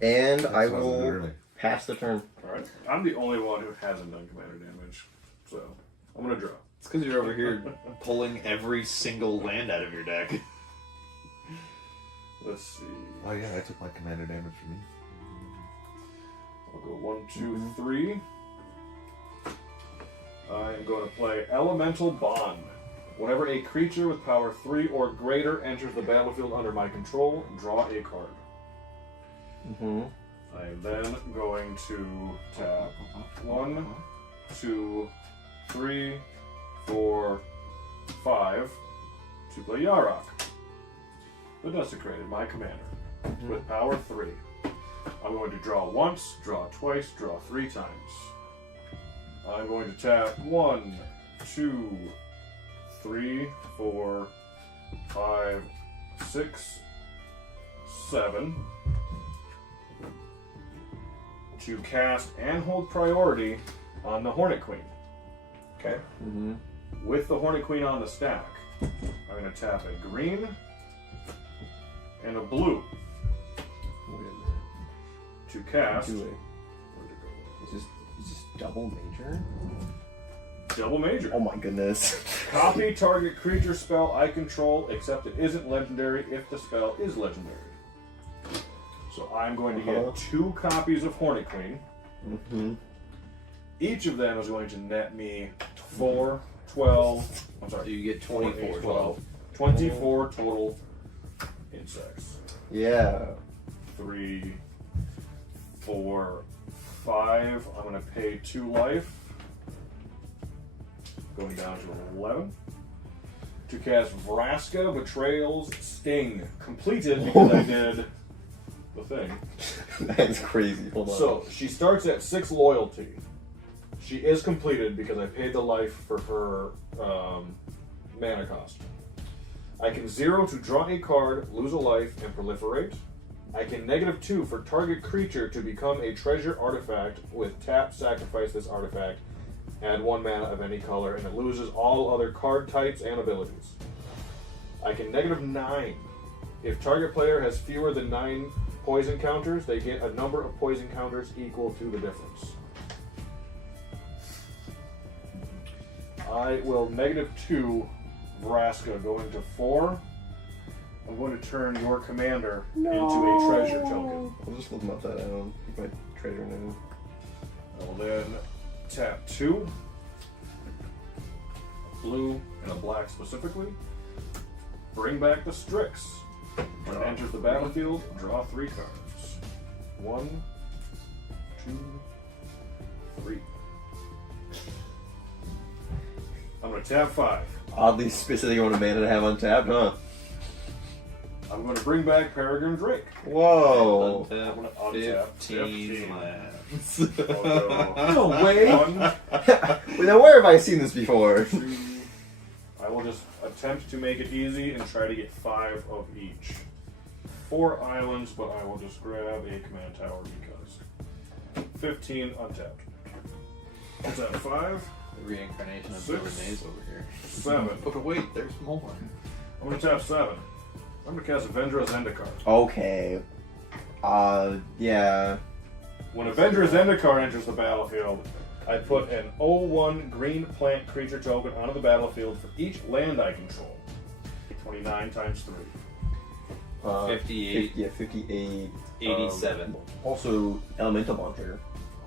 And That's I what will literally. pass the turn. Alright. I'm the only one who hasn't done commander damage. So, I'm going to draw. It's because you're over here pulling every single land out of your deck. Let's see. Oh yeah, I took my commander damage from you. I'll go 1, 2, 3. I am going to play Elemental Bond. Whenever a creature with power 3 or greater enters the battlefield under my control, draw a card. Mm-hmm. I am then going to tap 1, 2, 3, 4, 5 to play Yarok, the Desecrated, my commander, with power 3. I'm going to draw once, draw twice, draw 3 times. I'm going to tap 1, 2, 3, 4, 5, 6, 7 to cast and hold priority on the Hornet Queen. Okay? Mm-hmm. With the Hornet Queen on the stack, I'm going to tap a green and a blue to cast. Do it. Where'd it Is this double major? go? Double major. Oh my goodness. Copy target creature spell I control, except it isn't legendary if the spell is legendary. So I'm going to get 2 copies of Hornet Queen. Mm-hmm. Each of them is going to net me 4, 12. I'm So sorry. you get 4, 24 8, 12. 24 total insects. Yeah. 3, 4, 5. I'm going to pay 2 life. Going down to 11. To cast Vraska, Betrayal's Sting. Completed because I did the thing. That's crazy. Hold on. So, she starts at 6 loyalty. She is completed because I paid the life for her mana cost. I can 0 to draw a card, lose a life, and proliferate. I can -2 for target creature to become a treasure artifact with tap, sacrifice this artifact, add 1 mana of any color, and it loses all other card types and abilities. I can -9. If target player has fewer than 9 poison counters, they get a number of poison counters equal to the difference. I will -2 Vraska going to 4. I'm going to turn your commander into a treasure token. I'll just look them up that down. My treasure name. I will then tap 2, a blue and a black specifically. Bring back the Strix. When it enters the battlefield, draw 3 cards. 1, 2, 3. I'm going to tap 5. Oddly specific amount of mana to have untapped, huh? I'm going to bring back Peregrine Drake. Whoa. I'm going to untap 15 lands. No way. 1, Wait, now where have I seen this before? 2. I will just attempt to make it easy and try to get 5 of each. 4 islands, but I will just grab a command tower because 15 untapped. Untap 5, The reincarnation of 6, Bill Maze over here. 7. But wait, there's more. I'm going to tap 7. I'm going to cast Avengers Zendikar. Okay. Yeah. When Avengers Zendikar enters the battlefield, I put an 0/1 green plant creature token onto the battlefield for each land I control. 29 times 3. 58. 58. 87. Also, Elemental Launcher.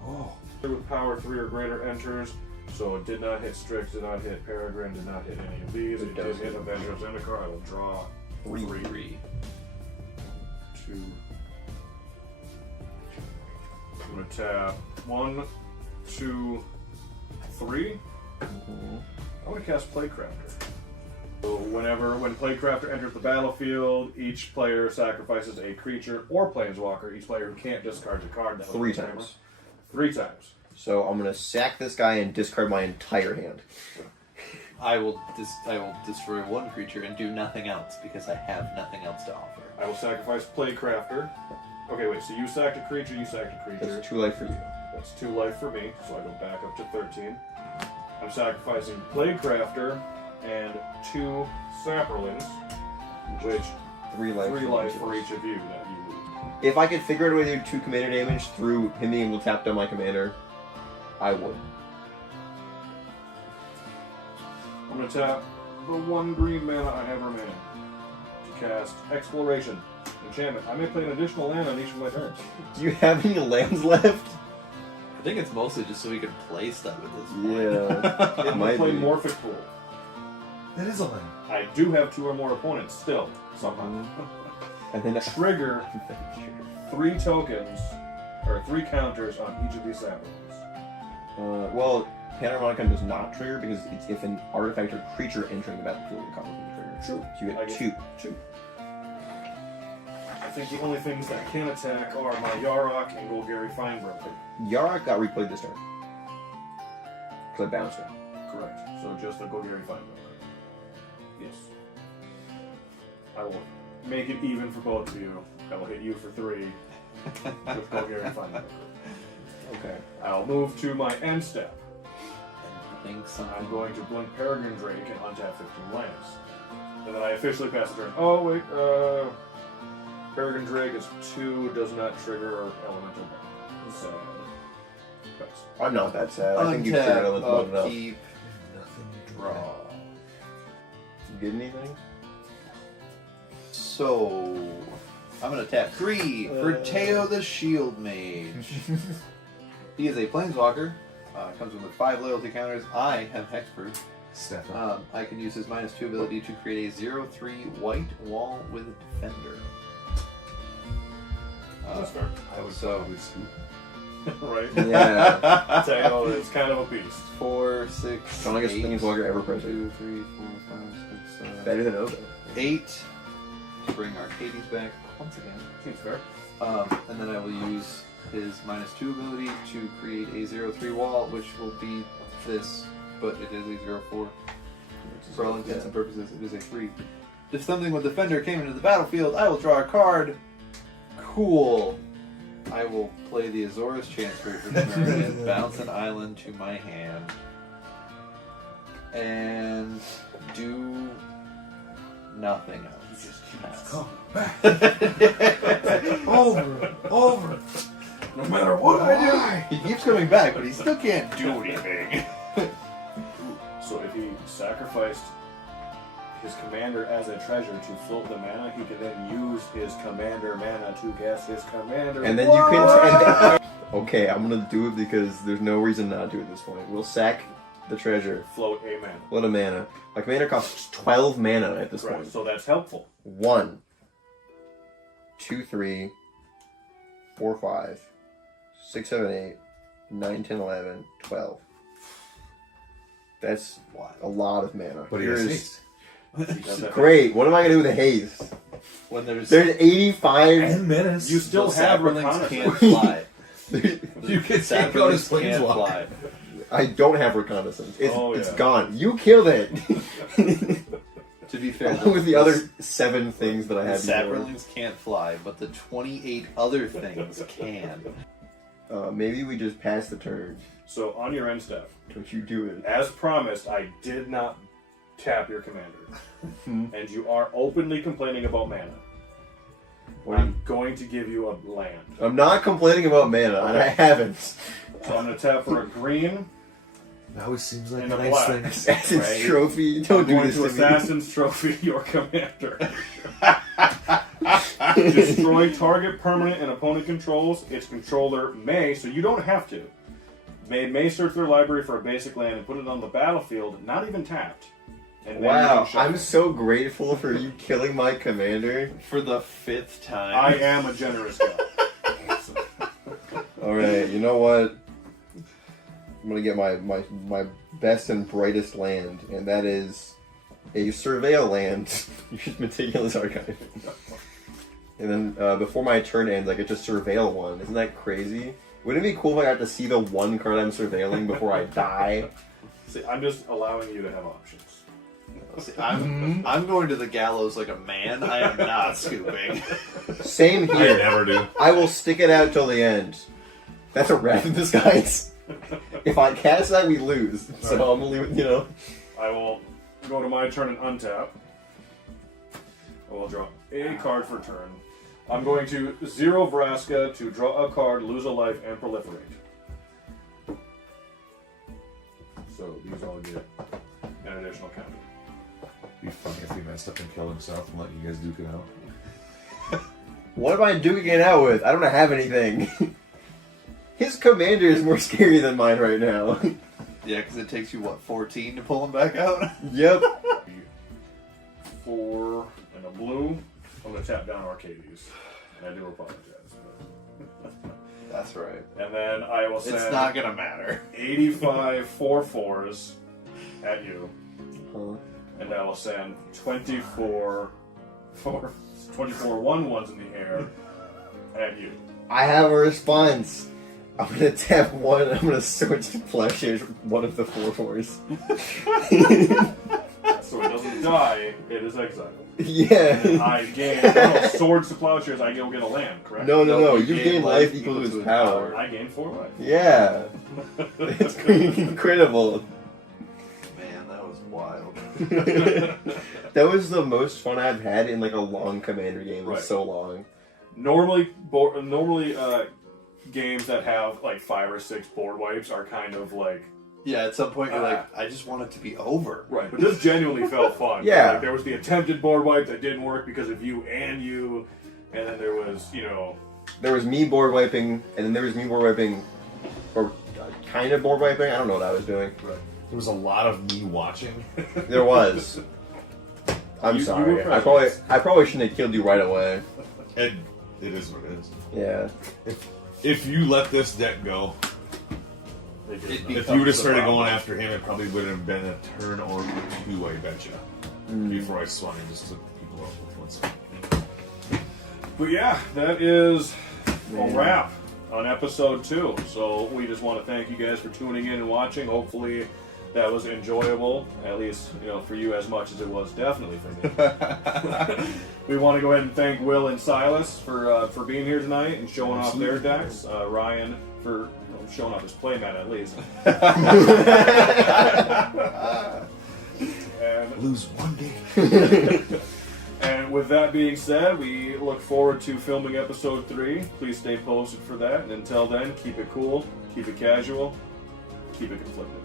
Oh. With power 3 or greater enters, so it did not hit Strix, did not hit Peregrine, did not hit any of these. It did hit Avengers Zendikar. I will draw 3. 2. I'm going to tap 1, 2, 3. I'm going to cast Playcrafter. So when Playcrafter enters the battlefield, each player sacrifices a creature or planeswalker. Each player who can't discards a card. That was 3 the timer. times. 3 times. So I'm gonna sack this guy and discard my entire hand. I will destroy one creature and do nothing else because I have nothing else to offer. I will sacrifice Playcrafter. Okay, wait, so you sacked a creature, you sacked a creature. That's 2 life for you. That's 2 life for me, so I go back up to 13. I'm sacrificing Playcrafter and 2 Sapperlings, which 3 life. 3 life for each of you that you lose. If I could figure out a way to do 2 commander damage through him being able to tap down my commander, I would. I'm going to tap the 1 green mana I have remaining to cast Exploration. Enchantment. I may play an additional land on each of my turns. Do you have any lands left? I think it's mostly just so we can play stuff at this point. Yeah. I'm going Might to play be. Morphic Pool. That is a land. I do have 2 or more opponents still, somehow. And then Trigger 3 tokens, or 3 counters on each of these Sapperlings. well, Panorama does not trigger because it's if an artifact or creature entering the battlefield becomes a trigger. True. So you I get get 2. I think the only things that can attack are my Yarok and Golgari Finebroken. Yarok got replayed this turn. Because I bounced her. Correct. So just the Golgari Finebroken. Yes. I will make it even for both of you. I will hit you for 3 with Golgari Finebroken. Okay. I'll move to my end step. Thanks. I'm going to blink Peregrine Drake and untap 15 lands. And then I officially pass the turn. Oh, wait, Peregrine Drake is 2, does not trigger elemental damage. So, pass. I'm not that sad. I think you've figured out that's about enough. Keep, draw. You get anything? So, I'm going to tap 3 for Teo the Shield Mage. He is a planeswalker. Comes with 5 loyalty counters. I have Hexproof. Step up. I can use his -2 ability to create a 0/3 white wall with Defender. That's fair. I would so- probably scoop. Right? Yeah. Teo is kind of a beast. 4, 6, Strongest 8, planeswalker ever present. 2, 3, 4, 5, 6, 7, Better than Odo. 8 to bring Arcades back once again. Seems fair. And then I will use his -2 ability to create a 0/3 wall, which will be this, but it is a 0/4. For all intents and purposes, it is a 3. If something with Defender came into the battlefield, I will draw a card. Cool. I will play the Azorus Chancery for the turn and bounce an island to my hand. And do nothing else. Just Over. No matter what I do. He keeps coming back, but he still can't do anything. So if he sacrificed his commander as a treasure to float the mana, he could then use his commander mana to cast his commander. And then you can. Okay, I'm gonna do it because there's no reason not to at this point. We'll sack the treasure. float a mana. What a mana. My commander costs 12 mana at this Right, point. so that's helpful. 1, 2, 3, 4, 5, 6, 7, 8, 9, 10, 11, 12. That's a lot of mana. But he has Here's- haste. He does that. Great. What am I gonna do with the haste? When there's There's 85. And menace. You still have Sapperlings reconnaissance. can't fly. You can take out his Sapperlings can't planeswalker. fly. I don't have reconnaissance. It's, Oh, it's yeah. gone. You killed it. To be fair, Along with the other 7 things that I the had before. Sapperlings can't fly, but the 28 other things can. Maybe we just pass the turn. So on your end step, Don't you do it. as promised, I did not tap your commander. And you are openly complaining about mana. I'm going to give you a land. I'm not complaining about mana, and I haven't. So I'm going to tap for a green. That always seems like And a a nice black. thing. Assassin's Right. Trophy. Don't I'm do going this to to me. Assassin's Trophy your commander. Destroy target permanent and opponent controls. Its controller may, so you don't have to, may search their library for a basic land and put it on the battlefield, not even tapped. And then you Wow, can shuffle. I'm so grateful for you killing my commander. For the 5th time. I am a generous guy. Alright, you know what? I'm gonna get my best and brightest land, and that is Yeah, you surveil land. You use Meticulous Archive. And then before my turn ends, I get to surveil one. Isn't that crazy? Wouldn't it be cool if I got to see the one card I'm surveilling before I die? See, I'm just allowing you to have options. See, I'm going to the gallows like a man. I am not scooping. Same I here. never do. I will stick it out till the end. That's a wrath in disguise. If I cast that, we lose. So I'm gonna leave it, you know. I will go to my turn and untap. I will draw a card for turn. I'm going to 0 Vraska to draw a card, lose a life, and proliferate. So these all get an additional counter. It'd be funny if he messed up and killed himself and let you guys duke it out. What am I duking it out with? I don't have anything. His commander is more scary than mine right now. Yeah, because it takes you, what, 14 to pull him back out? Yep. 4 and a blue. I'm going to tap down Arcades. And I do apologize. But... That's right. And then I will send It's not gonna matter. 85 4/4s at you. Huh. And I will send 24 1/1s in the air at you. I have a response. I'm gonna tap one. I'm gonna Swords to Plowshares one of the 4/4s. So it doesn't die, it is exiled. Yeah. And I gain Swords to Plowshares, I go get a land, correct? No. you You gain life equal to his power. I gain 4 life. Yeah. It's incredible. Man, that was wild. That was the most fun I've had in like a long commander game in Right. so long. Normally, games that have like 5 or 6 board wipes are kind of like Yeah, at some point you're like, I just want it to be over. right, but this genuinely felt fun. Yeah. Like, there was the attempted board wipe that didn't work because of you, and then there was There was me board wiping, and then there was me board wiping, or kind of board wiping. I don't know what I was doing. There was a lot of me watching. There was. I'm You sorry. were I probably shouldn't have killed you right away. And it is what it is. Yeah. If you let this deck go, It'd if be- you would have Becomes started the problem. going after him, it probably would have been a turn or 2, I betcha. Before I swung and just took people out with one swing. But yeah, that is a Man. wrap on episode 2. So we just want to thank you guys for tuning in and watching. Hopefully that was enjoyable, at least for you as much as it was definitely for me. We want to go ahead and thank Will and Silas for being here tonight and showing off their decks. Ryan for showing off his playmat at least. And Lose one game. And with that being said, we look forward to filming episode 3. Please stay posted for that. And until then, keep it cool, keep it casual, keep it conflicted.